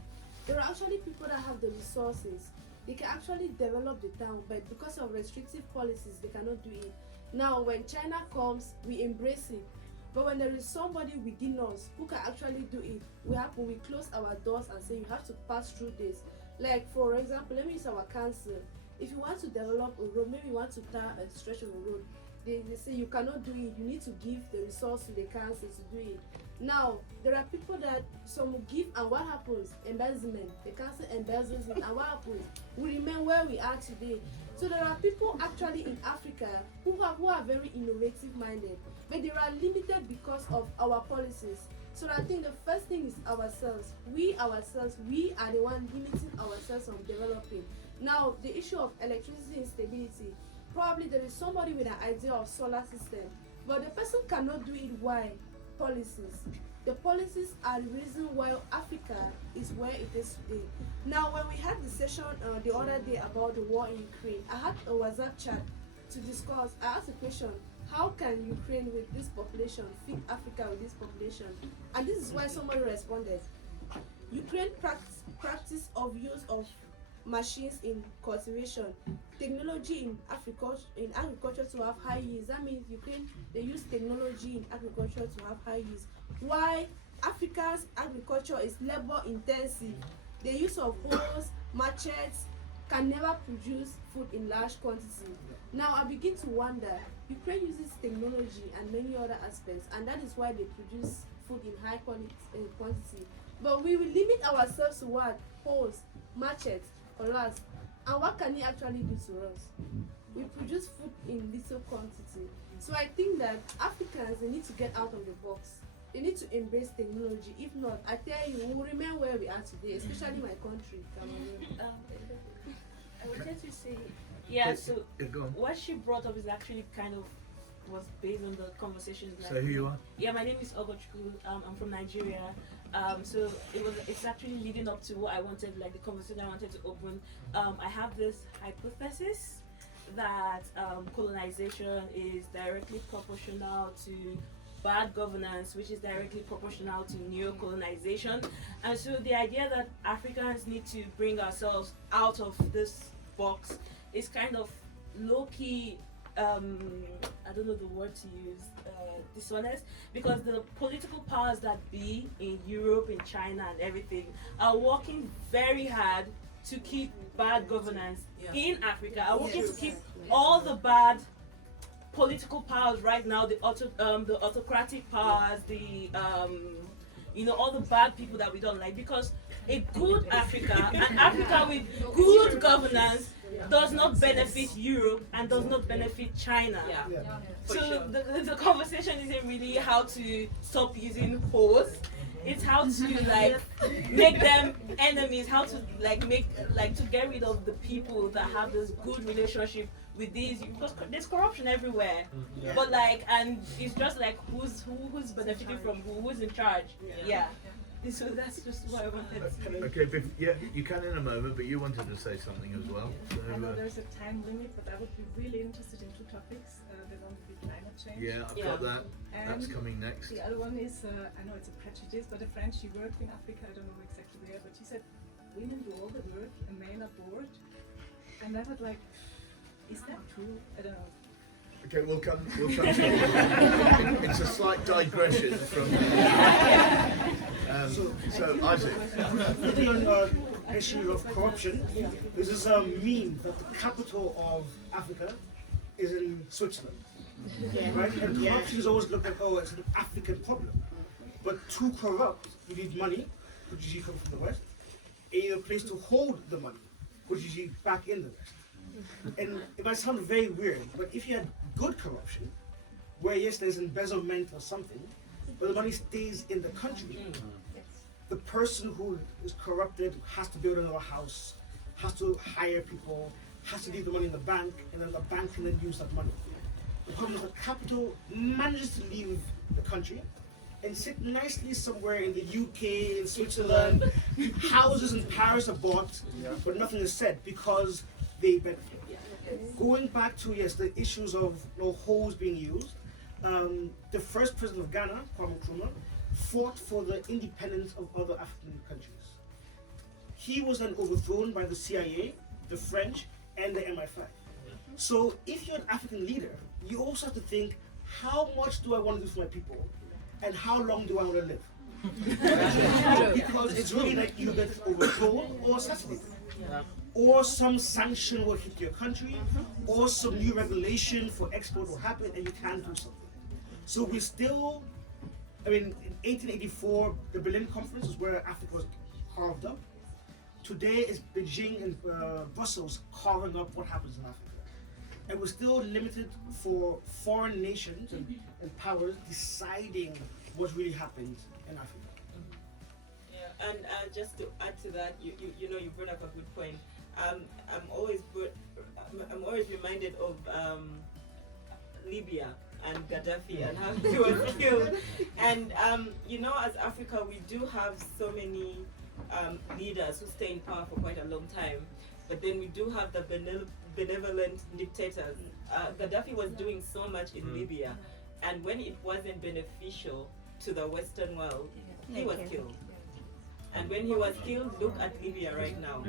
There are actually people that have the resources. They can actually develop the town, but because of restrictive policies, they cannot do it. Now, when China comes, we embrace it. But when there is somebody within us who can actually do it, we close our doors and say you have to pass through this. Like, for example, let me use our council. If you want to develop a road, maybe you want to tar a stretch of a road, they say you cannot do it. You need to give the resource to the council to do it. Now, there are people that some will give, and what happens? Embezzlement. The council embezzles it, and what happens? We remain where we are today. So there are people actually in Africa who are very innovative minded, but they are limited because of our policies. So I think the first thing is ourselves. We are the one limiting ourselves from developing. Now, the issue of electricity instability, probably there is somebody with an idea of solar system, but the person cannot do it. Why? Policies. The policies are the reason why Africa is where it is today. Now, when we had the session the other day about the war in Ukraine, I had a WhatsApp chat to discuss. I asked a question: how can Ukraine with this population feed Africa with this population? And this is why somebody responded. Ukraine practice of use of machines in cultivation, technology in agriculture to have high yields. That means Ukraine, they use technology in agriculture to have high yields. Why Africa's agriculture is labor intensive. The use of hoes, machetes can never produce food in large quantity. Now I begin to wonder, Ukraine uses technology and many other aspects, and that is why they produce food in high quantity. But we will limit ourselves to what? Hoes, machetes, alas, and what can it actually do to us? We produce food in little quantity. So I think that Africans, they need to get out of the box. They need to embrace technology. If not, I tell you, we will remain where we are today, especially my country, Cameroon. I wanted to say, yeah, so what she brought up is actually kind of was based on the conversation. Say who you are? Yeah, my name is Ogochukwu. I'm from Nigeria. So it's actually leading up to what I wanted, like the conversation I wanted to open. I have this hypothesis that colonization is directly proportional to bad governance, which is directly proportional to neo-colonization. And so the idea that Africans need to bring ourselves out of this box is kind of low-key, I don't know the word to use, dishonest, because the political powers that be in Europe, in China and everything are working very hard to keep bad governance in Africa, are working to keep all the bad political powers right now, the autocratic powers, all the bad people that we don't like, because a good Africa, an Africa with good governance, does not benefit Europe and does not benefit China. So the conversation isn't really how to stop using hoes. It's how to make them enemies, how to to get rid of the people that have this good relationship with these, because there's corruption everywhere. But and it's just who's benefiting from who's in charge. So that's just what I wanted to say. Okay, you can in a moment, but you wanted to say something as well. So, I know there's a time limit, but I would be really interested in two topics. The one would be climate change. Yeah, I've got that. And that's coming next. The other one is, I know it's a prejudice, but a friend, she worked in Africa, I don't know exactly where, but she said women do all the work and men are bored. And I thought, is that true? I don't know. Okay, we'll come to it. It's a slight digression from. So Isaac. On issue of corruption, there's this meme that the capital of Africa is in Switzerland, right? And corruption is always looked at, it's an African problem. But to corrupt, you need money, which is usually coming from the West, and you need a place to hold the money, which is usually back in the West. And it might sound very weird, but if you had good corruption, where yes, there's embezzlement or something, but the money stays in the country, the person who is corrupted has to build another house, has to hire people, has to leave the money in the bank, and then the bank can then use that money. The problem is the capital manages to leave the country and sit nicely somewhere in the UK, in Switzerland. Houses in Paris are bought, but nothing is said because they benefit. Going back to, yes, the issues of holes being used, the first president of Ghana, Kwame Nkrumah, fought for the independence of other African countries. He was then overthrown by the CIA, the French, and the MI5. So if you're an African leader, you also have to think, how much do I want to do for my people? And how long do I want to live? Because it's really like you get overthrown or assassinated. Or some sanction will hit your country, or some new regulation for export will happen and you can't do something. So we still, in 1884, the Berlin Conference is where Africa was carved up. Today is Beijing and Brussels carving up what happens in Africa. And we're still limited for foreign nations and powers deciding what really happens in Africa. Yeah, and just to add to that, you brought up a good point. I'm always reminded of Libya and Gaddafi and how he was killed. And as Africa, we do have so many leaders who stay in power for quite a long time. But then we do have the benevolent dictators. Gaddafi was doing so much in Libya, and when it wasn't beneficial to the Western world, he was killed. And when he was killed, look at Libya right now.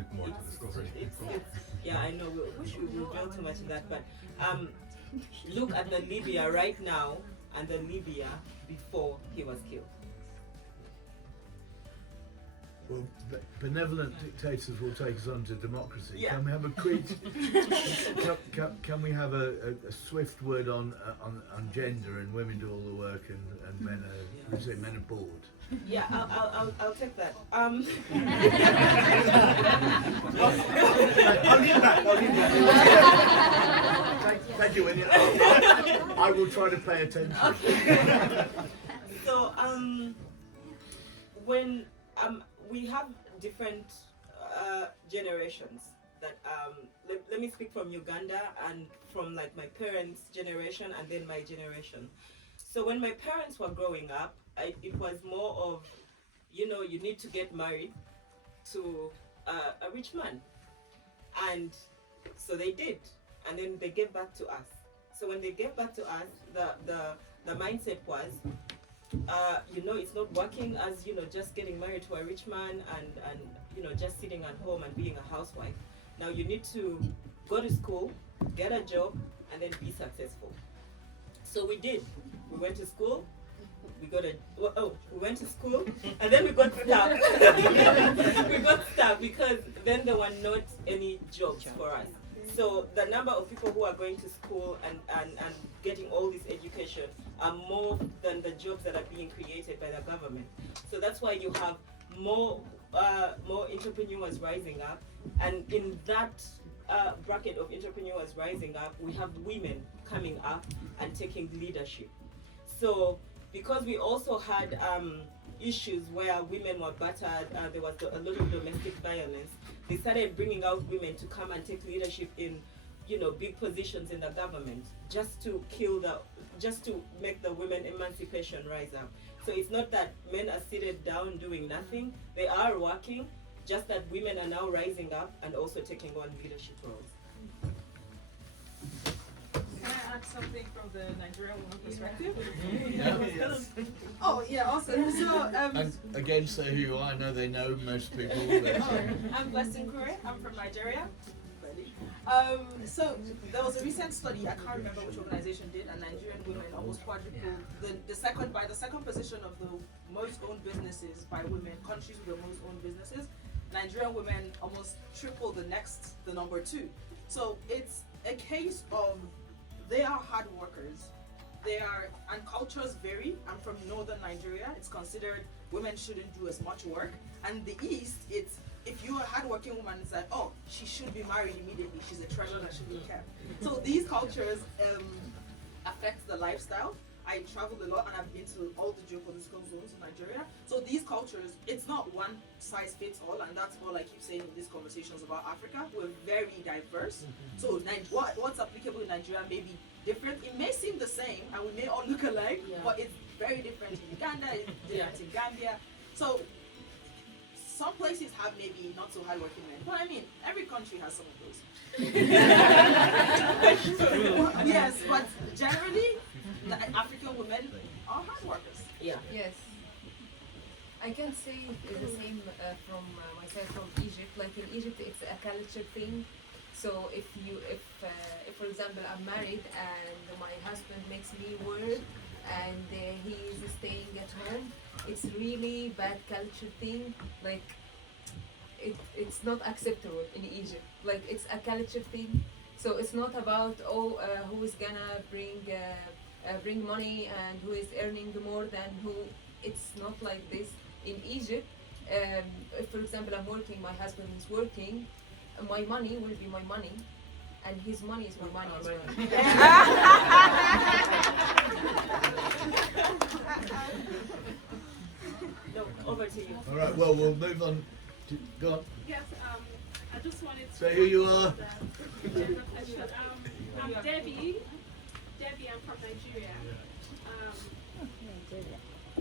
Yeah, I know, we should dwell too much on that, but look at the Libya right now and the Libya before he was killed. Well, benevolent dictators will take us on to democracy. Yeah. Can we have a quick? can we have a swift word on gender and women do all the work and men are bored? Yeah, I'll take that. I'll leave that. Thank you, Winnie. I will try to pay attention. So when we have different generations that let me speak from Uganda and from like my parents' generation and then my generation. So when my parents were growing up, it was more of, you need to get married to a rich man. And so they did. And then they gave back to us. So when they gave back to us, the mindset was, it's not working as, just getting married to a rich man and just sitting at home and being a housewife. Now you need to go to school, get a job, and then be successful. So we did. We went to school. We went to school, and then we got stuck. We got stuck because then there were not any jobs for us. So the number of people who are going to school and getting all this education are more than the jobs that are being created by the government. So that's why you have more entrepreneurs rising up, and in that bracket of entrepreneurs rising up, we have women coming up and taking leadership. So because we also had issues where women were battered, there was a lot of domestic violence, they started bringing out women to come and take leadership in, big positions in the government, just to make the women emancipation rise up. So it's not that men are seated down doing nothing, they are working, just that women are now rising up and also taking on leadership roles. Can I add something from the Nigerian woman perspective? Yes. Oh, yeah, awesome. So, And again, say who you are. I know they know most people. I'm Blessing Kure. I'm from Nigeria. So there was a recent study, I can't remember which organization did, and Nigerian women almost quadrupled by the second position of the most owned businesses by women, countries with the most owned businesses. Nigerian women almost tripled the number 2. So it's a case of they are hard workers. And cultures vary. I'm from northern Nigeria. It's considered women shouldn't do as much work. And the East, it's if you're a hardworking woman, it's like, oh, she should be married immediately. She's a treasure that should be kept. So these cultures affect the lifestyle. I traveled a lot and I've been to all the geopolitical zones in Nigeria. So these cultures, it's not one size fits all, and that's what I keep saying in these conversations about Africa. We're very diverse. So what's applicable in Nigeria may be different. It may seem the same and we may all look alike, but it's very different in Uganda, it's different in Gambia. So some places have maybe not so hardworking men, but I mean, every country has some of those. Yes, but generally, the African women are hard workers. Yeah. Yes. I can say the same from myself from Egypt. Like in Egypt, it's a culture thing. So if for example I'm married and my husband makes me work and he's staying at home, it's really bad culture thing. Like it's not acceptable in Egypt. Like it's a culture thing. So it's not about who is gonna bring money and who is earning more than who. It's not like this in Egypt. If for example I'm working, my husband is working, my money will be my money, and his money is my money as well. No, over to you. All right. Well, we'll move on. Go on. Yes. I just wanted to. Say who you are. I'm Debbie. I'm from Nigeria.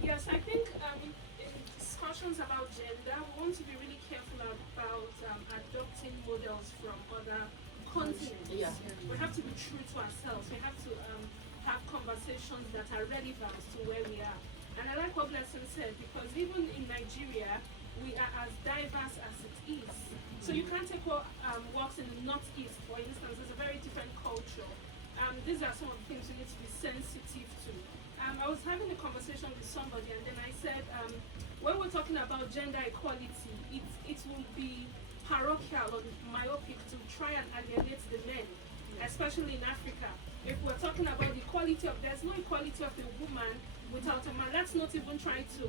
Yes, I think in discussions about gender, we want to be really careful about adopting models from other continents. Yeah. We have to be true to ourselves. We have to have conversations that are relevant to where we are. And I like what Blessing said, because even in Nigeria, we are as diverse as it is. So you can't take what works in the Northeast, for instance. It's a very different culture. These are some of the things you need to be sensitive to. I was having a conversation with somebody, and then I said, when we're talking about gender equality, it will be parochial or myopic to try and alienate the men, especially in Africa. If we're talking about the equality there's no equality of the woman without a man. Let's not even try to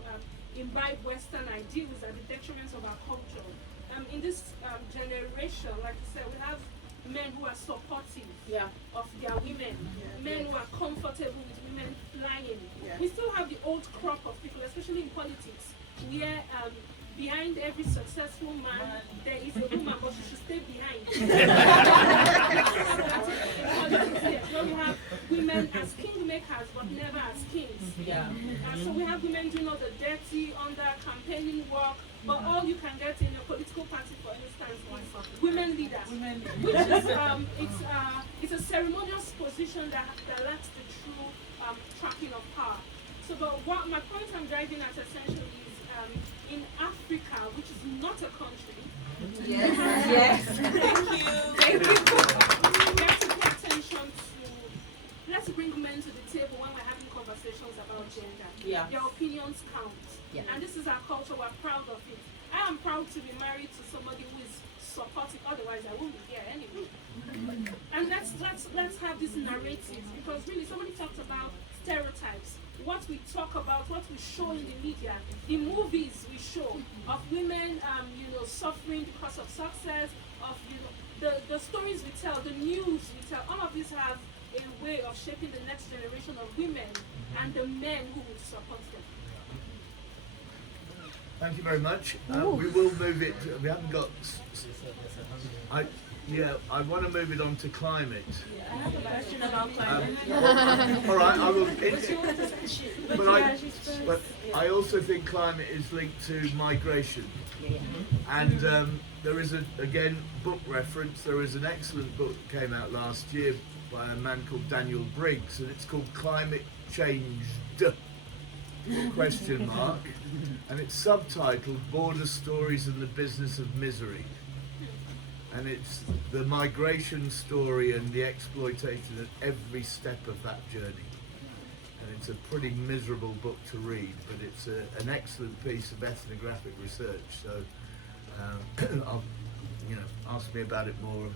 imbibe Western ideals at the detriment of our culture. In this generation, like I said, we have men who are supportive of their women, men who are comfortable with women flying. We still have the old crop of people, especially in politics, where behind every successful man there is a woman, but she should stay behind. Where we have women as kingmakers, but never as kings. So we have women doing all the dirty, campaigning work, but all you can get in a political party, for instance, is women leaders, which is it's a ceremonious position that lacks the true tracking of power. So, but what my point I'm driving at essentially is in Africa, which is not a country. Yes. Thank you. We have to pay attention to. Let's bring men to the table when we're having conversations about gender. Their opinions count. And this is our culture, we're proud of it. I am proud to be married to somebody who is supportive, otherwise I won't be here anyway. And let's have this narrative, because really somebody talked about stereotypes. What we talk about, what we show in the media, the movies we show of women suffering because of success, of the stories we tell, the news we tell, all of these have a way of shaping the next generation of women and the men who will support them. Thank you very much. We will move it. We haven't got. I want to move it on to climate. I have a question about climate. All right, I will. But I also think climate is linked to migration. And there is again book reference. There is an excellent book that came out last year by a man called Daniel Briggs, and it's called Climate Changed? Question mark. And it's subtitled Border Stories and the Business of Misery. And it's the migration story and the exploitation at every step of that journey. And it's a pretty miserable book to read, but it's an excellent piece of ethnographic research. So ask me about it more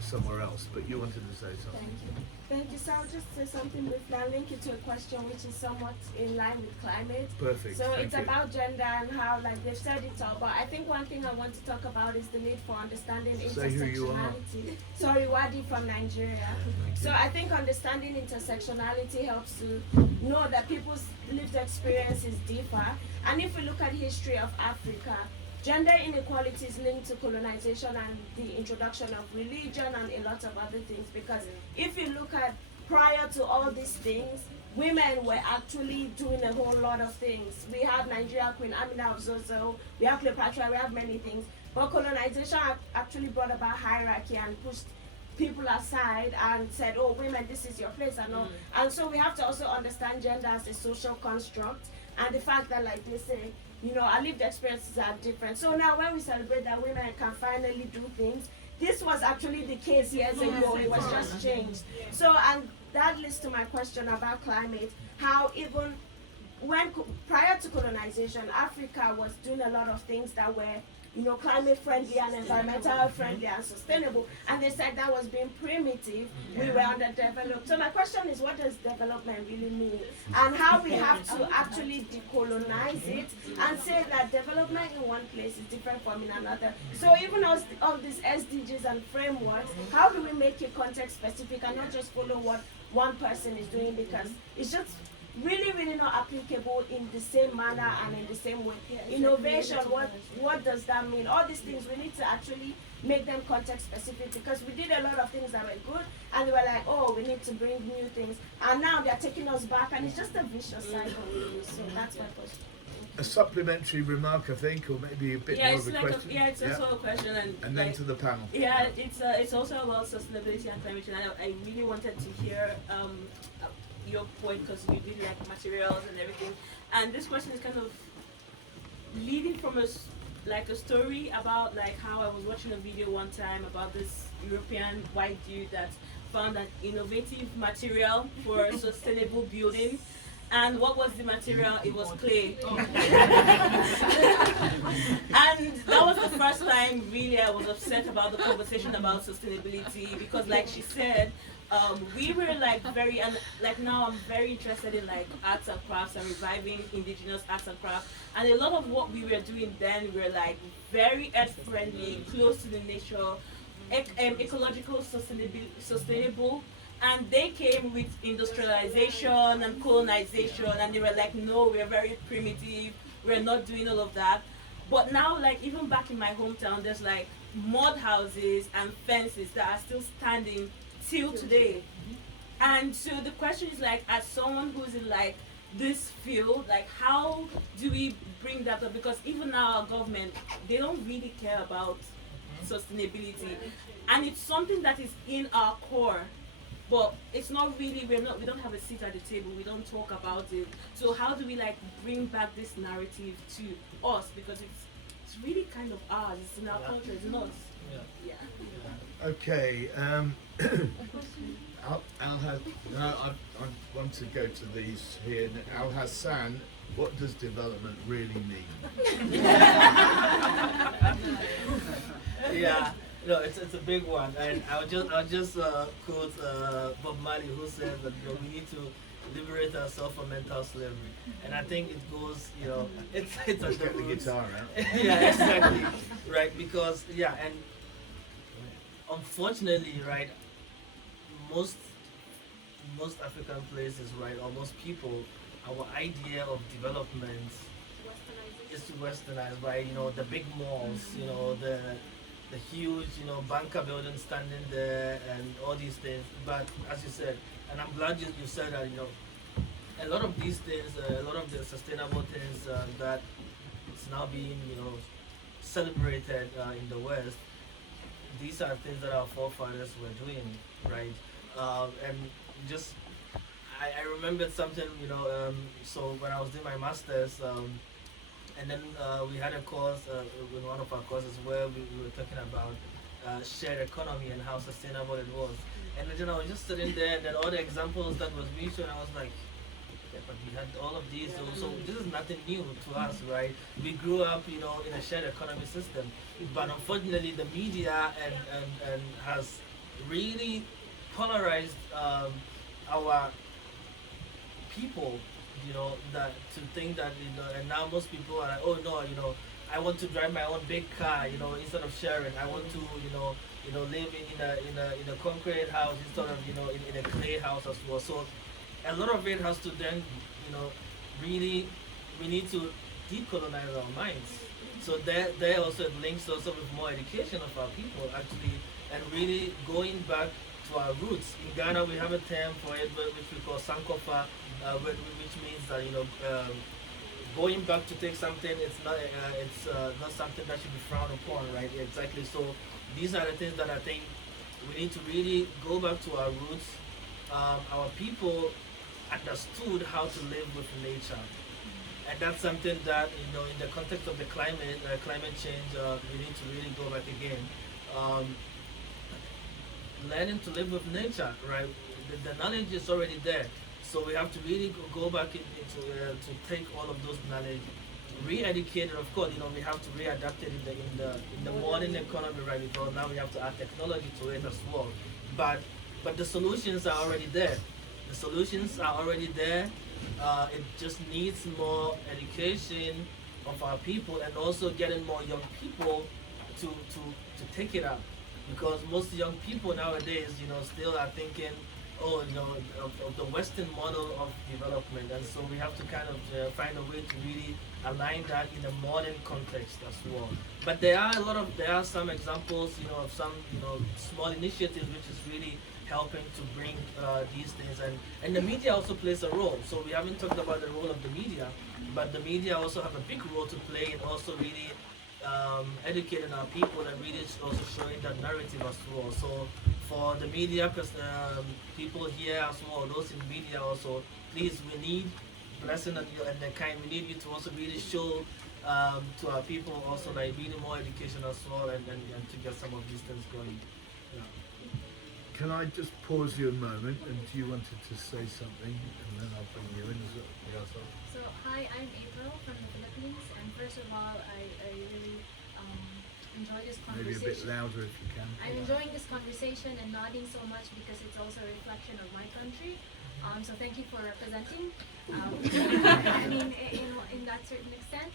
somewhere else. But you wanted to say something. Thank you. Thank you. So I'll just say something briefly and link it to a question which is somewhat in line with climate. Perfect. So Thank it's you. about gender and how, like they've said it all, but I think one thing I want to talk about is the need for understanding Say who you are. intersectionality. Sorry, Wadi from Nigeria. So I think understanding intersectionality helps to know that people's lived experiences differ. And if we look at history of Africa, gender inequality is linked to colonization and the introduction of religion and a lot of other things. Because if you look at prior to all these things, women were actually doing a whole lot of things. We have Nigeria Queen Amina of Zozo, we have Cleopatra, we have many things. But colonization actually brought about hierarchy and pushed people aside and said, oh, women, this is your place and all. And so we have to also understand gender as a social construct and the fact that, like they say, our lived experiences are different. So now when we celebrate that women can finally do things, this was actually the case years ago. It was just changed. So, and that leads to my question about climate, how even when prior to colonization, Africa was doing a lot of things that were climate friendly and environmental friendly and sustainable, and they said that was being primitive, we were underdeveloped. So my question is, what does development really mean? And how we have to actually decolonize it and say that development in one place is different from in another. So even all these SDGs and frameworks, how do we make it context specific and not just follow what one person is doing, because it's just really not applicable in the same manner and in the same way. Innovation, what does that mean? All these things, we need to actually make them context specific, because we did a lot of things that were good and they were like, oh, we need to bring new things, and now they're taking us back, and it's just a vicious cycle. So that's my question. A supplementary remark, I think, or maybe a bit more of a question. It's also a question, and then to the panel. Yeah, it's also about sustainability and climate change. I really wanted to hear your point, because you did like materials and everything, and this question is kind of leading from a story about like how I was watching a video one time about this European white dude that found an innovative material for sustainable building. And what was the material? It was clay. And that was the first time really I was upset about the conversation about sustainability, because like she said, we were like now I'm very interested in like arts and crafts and reviving indigenous arts and crafts, and a lot of what we were doing then were like very earth friendly, close to the nature, ecological, sustainable. And they came with industrialization and colonization, and they were like, no, we're very primitive, we're not doing all of that. But now, like even back in my hometown, there's like mud houses and fences that are still standing till today. And so the question is like, as someone who's in like this field, like how do we bring that up? Because even now our government, they don't really care about sustainability, and it's something that is in our core. But it's not really, we don't have a seat at the table, we don't talk about it. So how do we like bring back this narrative to us? Because it's really kind of ours, it's in our culture, it's in us. Okay, I want to go to these here. Alhassan, what does development really mean? Yeah. No, it's a big one, and I'll just quote Bob Marley, who said that we need to liberate ourselves from mental slavery, and I think it goes, it's a get the guitar out. Yeah, exactly, right? Because and unfortunately, right, most African places, right, or most people, our idea of development is to westernize by the big malls, the huge, banker building standing there and all these things. But as you said, and I'm glad you said that, a lot of these things, a lot of the sustainable things that it's now being, celebrated in the West, these are things that our forefathers were doing, right? And just, I remembered something, so when I was doing my master's, and then we had a course in one of our courses where we were talking about shared economy and how sustainable it was. And then I was just sitting there, and then all the examples that was being shown, I was like, market. But we had all of these, so this is nothing new to us, right? We grew up, you know, in a shared economy system, but unfortunately, the media and has really polarized our people, you know, that to think that, you know, and now most people are like, oh no, you know, I want to drive my own big car, you know, instead of sharing. I want to, you know, live in a concrete house instead of, you know, in a clay house as well. So a lot of it has to then, you know, really, we need to decolonize our minds. So there also it links also with more education of our people actually, and really going back to our roots. In Ghana, we have a term for it which we call sankofa, which means that, you know, going back to take something, it's not something that should be frowned upon, right? Exactly. So these are the things that I think we need to really go back to our roots. Our people understood how to live with nature, and that's something that, you know, in the context of the climate change, we need to really go back again. Learning to live with nature, right? The knowledge is already there. So we have to really go back into to take all of those knowledge, re-educate it. Of course, you know, we have to readapt it in the modern economy, right? Because now we have to add technology to it as well. But the solutions are already there. The solutions are already there. It just needs more education of our people, and also getting more young people to take it up. Because most young people nowadays, you know, still are thinking, oh, you know, of the Western model of development, and so we have to kind of find a way to really align that in a modern context as well. But there are some examples, you know, of some, you know, small initiatives which is really helping to bring these things, and the media also plays a role. So we haven't talked about the role of the media, but the media also have a big role to play in also really educating our people and really also showing that narrative as well. So for the media people here as well, those in media also, please, we need Blessing and the kind, we need you to also really show to our people also, like, really more education as well, and to get some of these things going. Yeah. Can I just pause you a moment, and you wanted to say something, and then I'll bring you in as well. Yeah, So hi, I'm April from the Philippines, and first of all, I really enjoy this conversation. Maybe a bit louder if you can. I'm enjoying this conversation and nodding so much because it's also a reflection of my country. So thank you for representing. I mean, in that certain extent.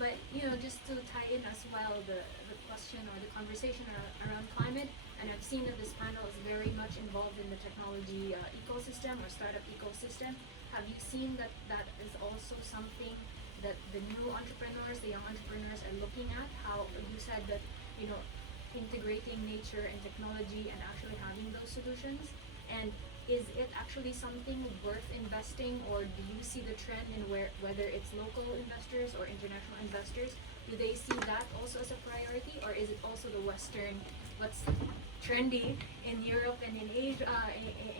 But you know, just to tie in as well the question or the conversation around climate, and I've seen that this panel is very much involved in the technology ecosystem or startup ecosystem. Have you seen that that is also something that the new entrepreneurs, the young entrepreneurs are looking at? How you said that, you know, integrating nature and technology and actually having those solutions, and is it actually something worth investing, or do you see the trend in whether it's local investors or international investors, do they see that also as a priority, or is it also the Western, what's trendy in Europe and in Asia,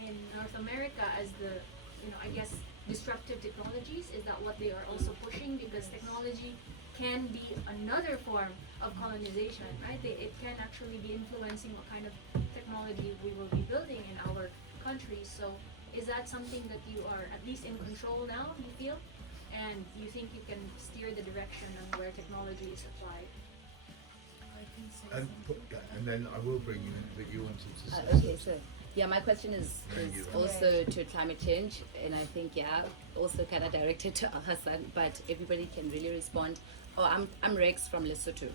in North America as the, you know, I guess disruptive technologies? Is that what they are also pushing? Because technology can be another form of colonization, right? It can actually be influencing what kind of technology we will be building in our countries. So is that something that you are at least in control now, you feel? And you think you can steer the direction on where technology is applied? And then I will bring you in, but you wanted to say okay, so yeah, my question is also to climate change, and I think, yeah, also kind of directed to Alhassan, but everybody can really respond. Oh, I'm Rex from Lesotho.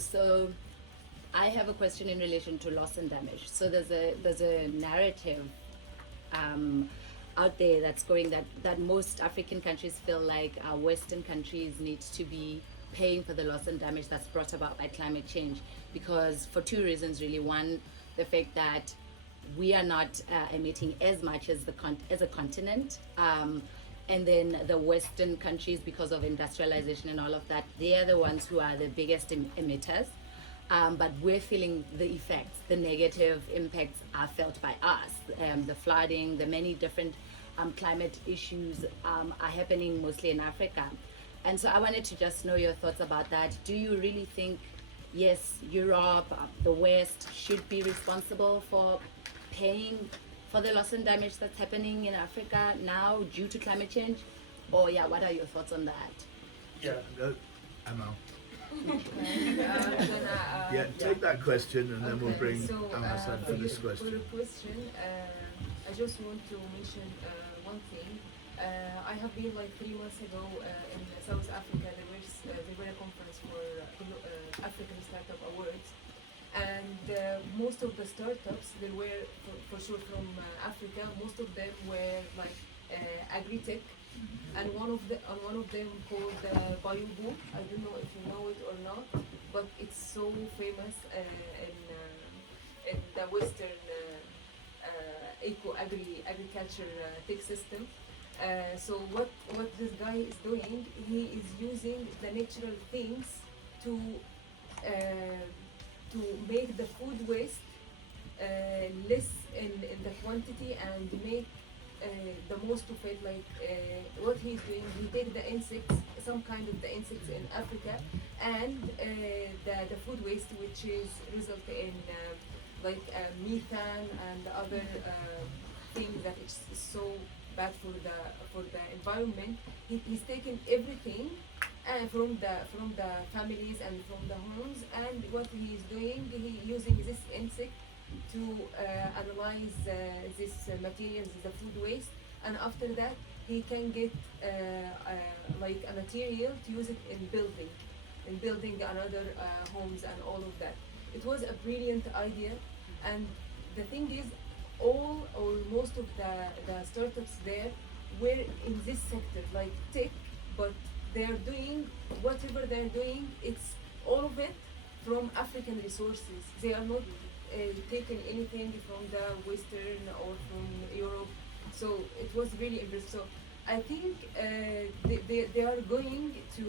So I have a question in relation to loss and damage. So there's a narrative out there that's going that most African countries feel like Western countries need to be paying for the loss and damage that's brought about by climate change, because for two reasons really. One, the fact that we are not emitting as much as a continent, and then the Western countries, because of industrialization and all of that, they are the ones who are the biggest emitters. But we're feeling the effects. The negative impacts are felt by us. The flooding, the many different climate issues are happening mostly in Africa. And so I wanted to just know your thoughts about that. Do you really think, yes, Europe, the West should be responsible for paying for the loss and damage that's happening in Africa now due to climate change? Or yeah, what are your thoughts on that? Yeah. Amal. Yeah, take that question and then we'll bring so, Alhassan for this For question. the question, I just want to mention one thing. I have been like 3 months ago in South Africa. There were a conference for African Startup Awards, and most of the startups they were for sure from Africa. Most of them were like agri-tech, and one of them called Bioboom. I don't know if you know it or not, but it's so famous in the Western agriculture tech system. So what this guy is doing, he is using the natural things to make the food waste less in the quantity and make the most of it. Like what he's doing, he take the insects, some kind of the insects in Africa, and the food waste, which is result in like methane and other things that is so bad for the environment. He's taken everything from the families and from the homes, and what he is doing, he using this insect to analyze this materials, the food waste, and after that he can get like a material to use it in building another homes and all of that. It was a brilliant idea, and the thing is, all or most of the startups there were in this sector, like tech, but they're doing whatever they're doing, it's all of it from African resources. They are not taking anything from the Western or from Europe. So it was really impressive. So I think they are going to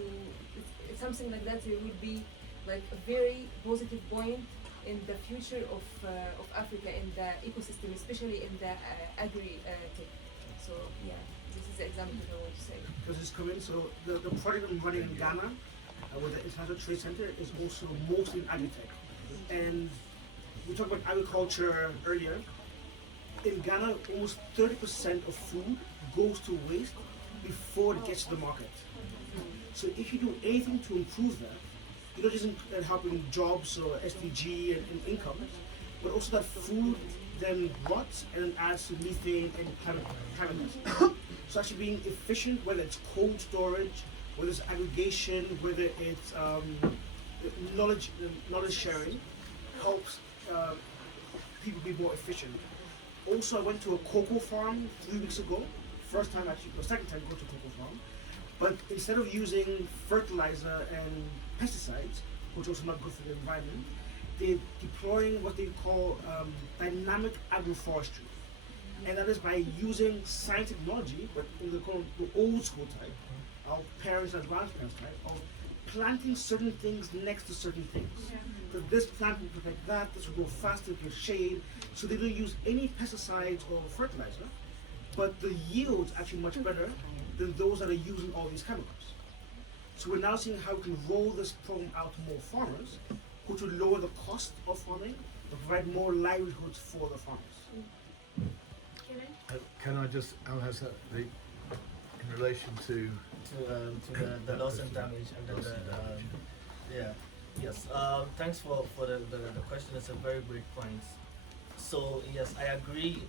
something like that. It would be like a very positive point in the future of Africa, in the ecosystem, especially in the agri-tech. So yeah, this is the example I want to say. Because it's coming, so the project I'm running in Ghana with the International Trade Center is also mostly in agri-tech. And we talked about agriculture earlier. In Ghana, almost 30% of food goes to waste before it gets to the market. So if you do anything to improve that, you know, just helping jobs or SDG and incomes, but also that food then rots and then adds to methane and climate. So actually being efficient, whether it's cold storage, whether it's aggregation, whether it's knowledge sharing, helps people be more efficient. Also, I went to a cocoa farm 3 weeks ago. First time actually, the second time I go to a cocoa farm. But instead of using fertilizer and pesticides, which are also not good for the environment, they're deploying what they call dynamic agroforestry. And that is by using science technology, but in the old school type, our parents and grandparents type, of planting certain things next to certain things. So this plant will protect that, this will grow faster, get shade. So they don't use any pesticides or fertilizer, but the yield's actually much better than those that are using all these chemicals. So we're now seeing how we can roll this program out to more farmers, which will lower the cost of farming and provide more livelihoods for the farmers. Can I just, Alhassan, in relation to the loss and damage and then yes. Thanks for the question. It's a very great point. So yes, I agree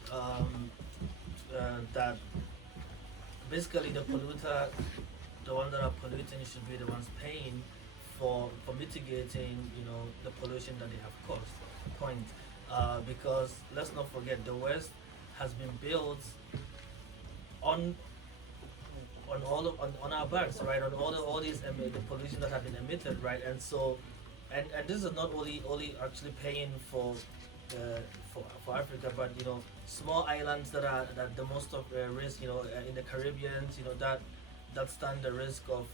that basically the polluter, the ones that are polluting, should be the ones paying for mitigating, you know, the pollution that they have caused. Because let's not forget, the West has been built on our backs, right? On all these the pollution that have been emitted, right? And so, and this is not only actually paying for Africa, but you know, small islands that the most of risk, you know, in the Caribbean, you know, that stand the risk of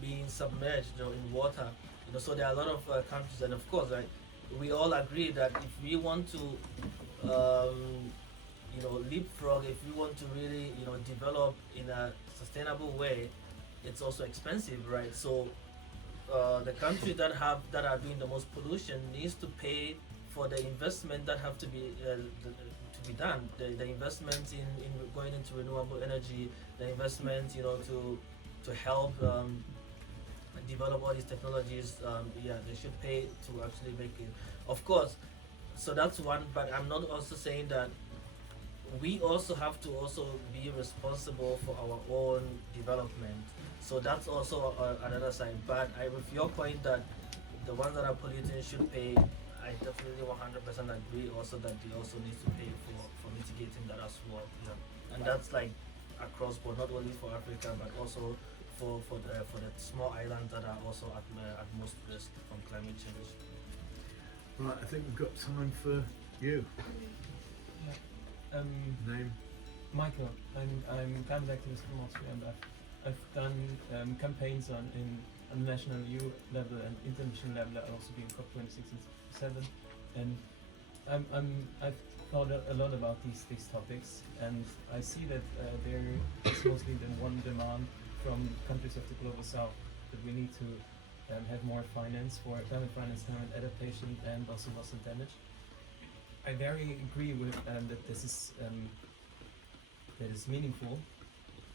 being submerged, you know, in water. You know, so there are a lot of countries, and of course, right, we all agree that if we want to you know, leapfrog, if we want to really, you know, develop in a sustainable way, it's also expensive, right? So the countries that are doing the most pollution needs to pay for the investment that have to be done, the investment in going into renewable energy, the investment, to help develop all these technologies, they should pay to actually make it. Of course, so that's one, but I'm not also saying that we also have to also be responsible for our own development. So that's also another side. But with your point that the ones that are polluting should pay, I definitely 100% agree also that they also need to pay for mitigating that as well. Yeah. And that's like across board, not only for Africa, but also for the small islands that are also at most risk from climate change. Right, I think we've got time for you. Name? Michael. I'm climate activist from Austria, and I've done campaigns on national EU level and international level. I've also been COP26 and 7, and I've thought a lot about these topics, and I see that there is mostly the one demand from countries of the global south that we need to have more finance for climate finance, climate adaptation, and also loss and damage. I very agree with that this is meaningful,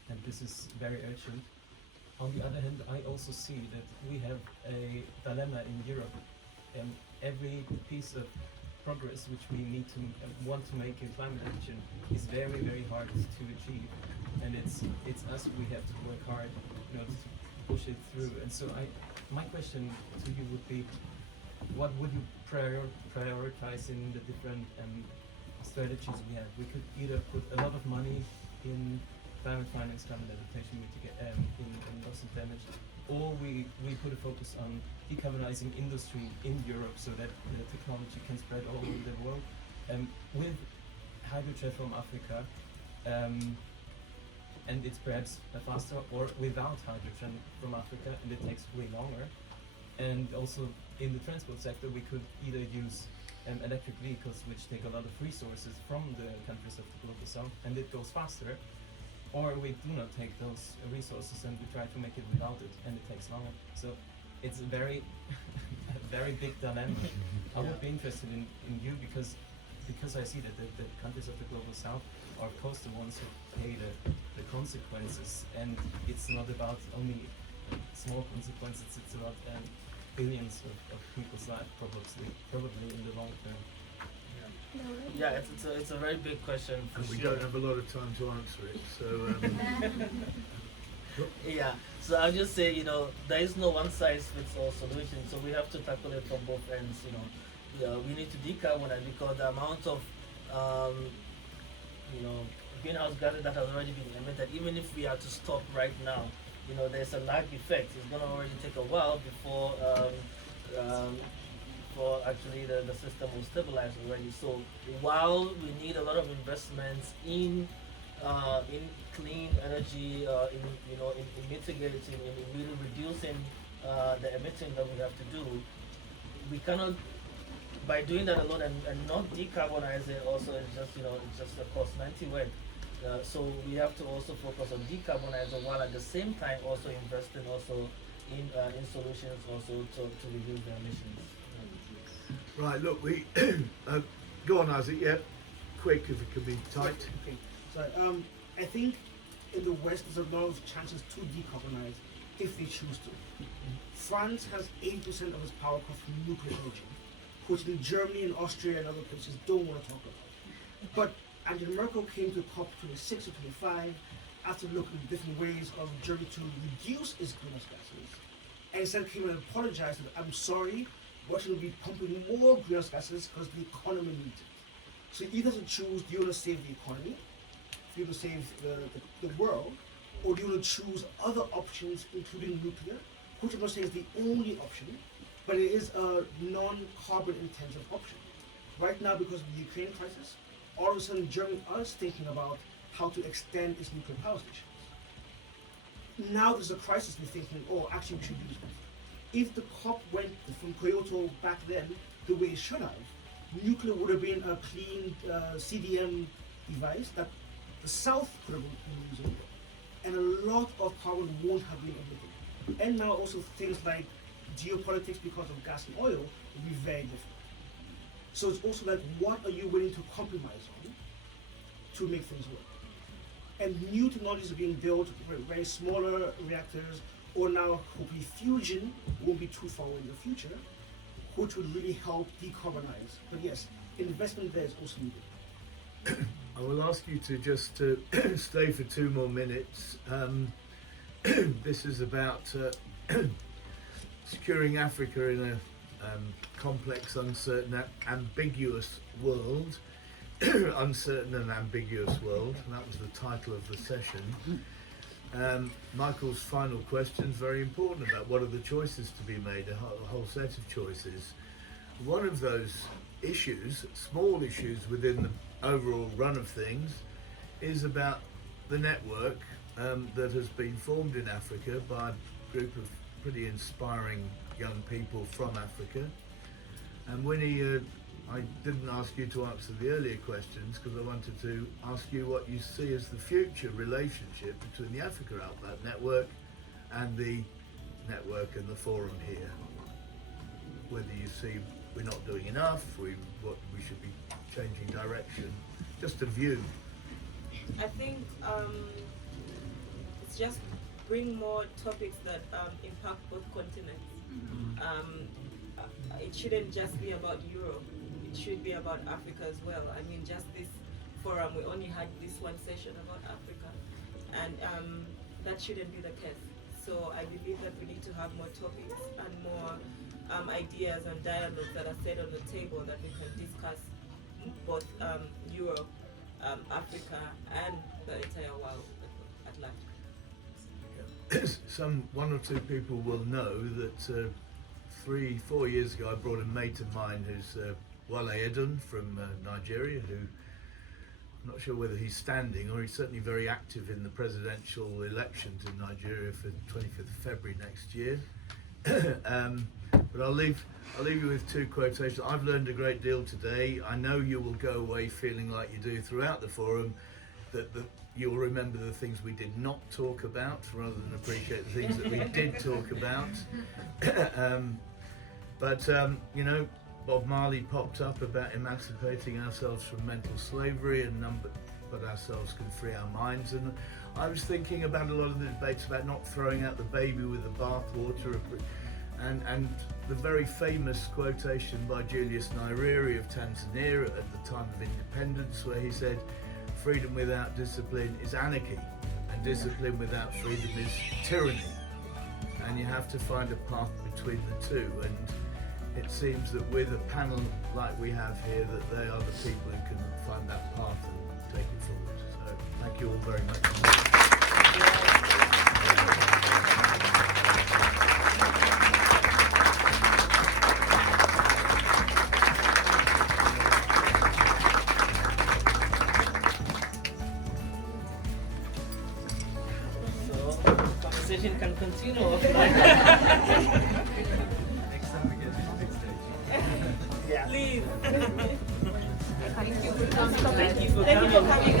and this is very urgent. On the other hand, I also see that we have a dilemma in Europe, and every piece of progress which we need to want to make in climate action is very, very hard to achieve, and it's us, we have to work hard, to push it through. And so my question to you would be, what would you prioritize in the different strategies we have? We could either put a lot of money in climate finance, climate adaptation, in loss and damage, or we put a focus on decarbonizing industry in Europe so that the technology can spread all over the world, with hydrogen from Africa, and it's perhaps faster, or without hydrogen from Africa, and it takes way longer. And also in the transport sector, we could either use electric vehicles, which take a lot of resources from the countries of the global south, and it goes faster, or we do not take those resources and we try to make it without it, and it takes longer. So it's a very, very big dilemma. I would be interested in you because I see that the countries of the global south are, of course, the ones who pay the consequences, and it's not about only small consequences, it's about billions of people's lives, probably in the long term. Yeah, it's a very big question for We sure. don't have a lot of time to answer it, so Yeah, so I'll just say, there is no one size fits all solution, so we have to tackle it from both ends. We need to decarbonize because the amount of greenhouse gases that has already been emitted, even if we are to stop right now, there's a lag effect. It's going to already take a while before actually the system will stabilize already. So while we need a lot of investments in clean energy, in mitigating, in really reducing the emitting that we have to do, we cannot, by doing that alone and not decarbonize it also, it's just a cost 90 work. So we have to also focus on decarbonizing while at the same time also investing also in solutions also to reduce the emissions. right. Look, we go on, Isaac. Yeah, quick if it can be tight. Okay. So I think in the West there's a lot of chances to decarbonize if they choose to. France has 80% of its power comes from nuclear energy, which in Germany and Austria and other places don't want to talk about. But Angela Merkel came to COP26 or 25 after looking at different ways of Germany to reduce its greenhouse gases, and instead came and apologized that I'm sorry, but you'll be pumping more greenhouse gases because the economy needs it. So you either have to choose, do you want to save the economy, do you want to save the world, or do you want to choose other options, including nuclear, which I'm not saying is the only option, but it is a non-carbon intensive option. Right now, because of the Ukraine crisis, all of a sudden Germany is thinking about how to extend its nuclear power stations. Now there's a crisis, they're thinking, oh, actually we should use it. If the COP went from Kyoto back then the way it should have, nuclear would have been a clean CDM device that the South could have been using, and a lot of carbon won't have been emitted. And now also things like geopolitics because of gas and oil will be very different. So it's also like, what are you willing to compromise on to make things work? And new technologies are being built, very smaller reactors, or now hopefully fusion won't be too far away in the future, which would really help decarbonize. But yes, investment there is also needed. I will ask you to just stay for 2 more minutes. This is about securing Africa in a complex, uncertain, ambiguous world. Uncertain and ambiguous world, and that was the title of the session. Michael's final question is very important about what are the choices to be made, a whole set of choices. One of those issues, small issues within the overall run of things, is about the network that has been formed in Africa by a group of pretty inspiring young people from Africa. And Winnie, I didn't ask you to answer the earlier questions because I wanted to ask you what you see as the future relationship between the Africa Alpbach network and the network and the forum here. Whether you see we're not doing enough, what we should be changing direction, just a view. I think it's just bring more topics that impact both continents. It shouldn't just be about Europe. It should be about Africa as well. I mean, just this forum, we only had this one session about Africa, and that shouldn't be the case. So I believe that we need to have more topics and more ideas and dialogues that are set on the table that we can discuss both Europe, Africa, and the entire world at large. One or two people will know that 3-4 years ago I brought a mate of mine who's Wale Edun from Nigeria, who I'm not sure whether he's standing or he's certainly very active in the presidential elections in Nigeria for 25th of February next year. But I'll leave you with 2 quotations. I've learned a great deal today. I know you will go away feeling like you do throughout the forum, that you'll remember the things we did not talk about rather than appreciate the things that we did talk about. But you know, Bob Marley popped up about emancipating ourselves from mental slavery and but ourselves can free our minds. And I was thinking about a lot of the debates about not throwing out the baby with the bathwater, and the very famous quotation by Julius Nyerere of Tanzania at the time of independence, where he said, "Freedom without discipline is anarchy, and discipline without freedom is tyranny." And you have to find a path between the two. And it seems that with a panel like we have here, that they are the people who can find that path and take it forward. So thank you all very much. So the conversation can continue. Please. Thank you for coming.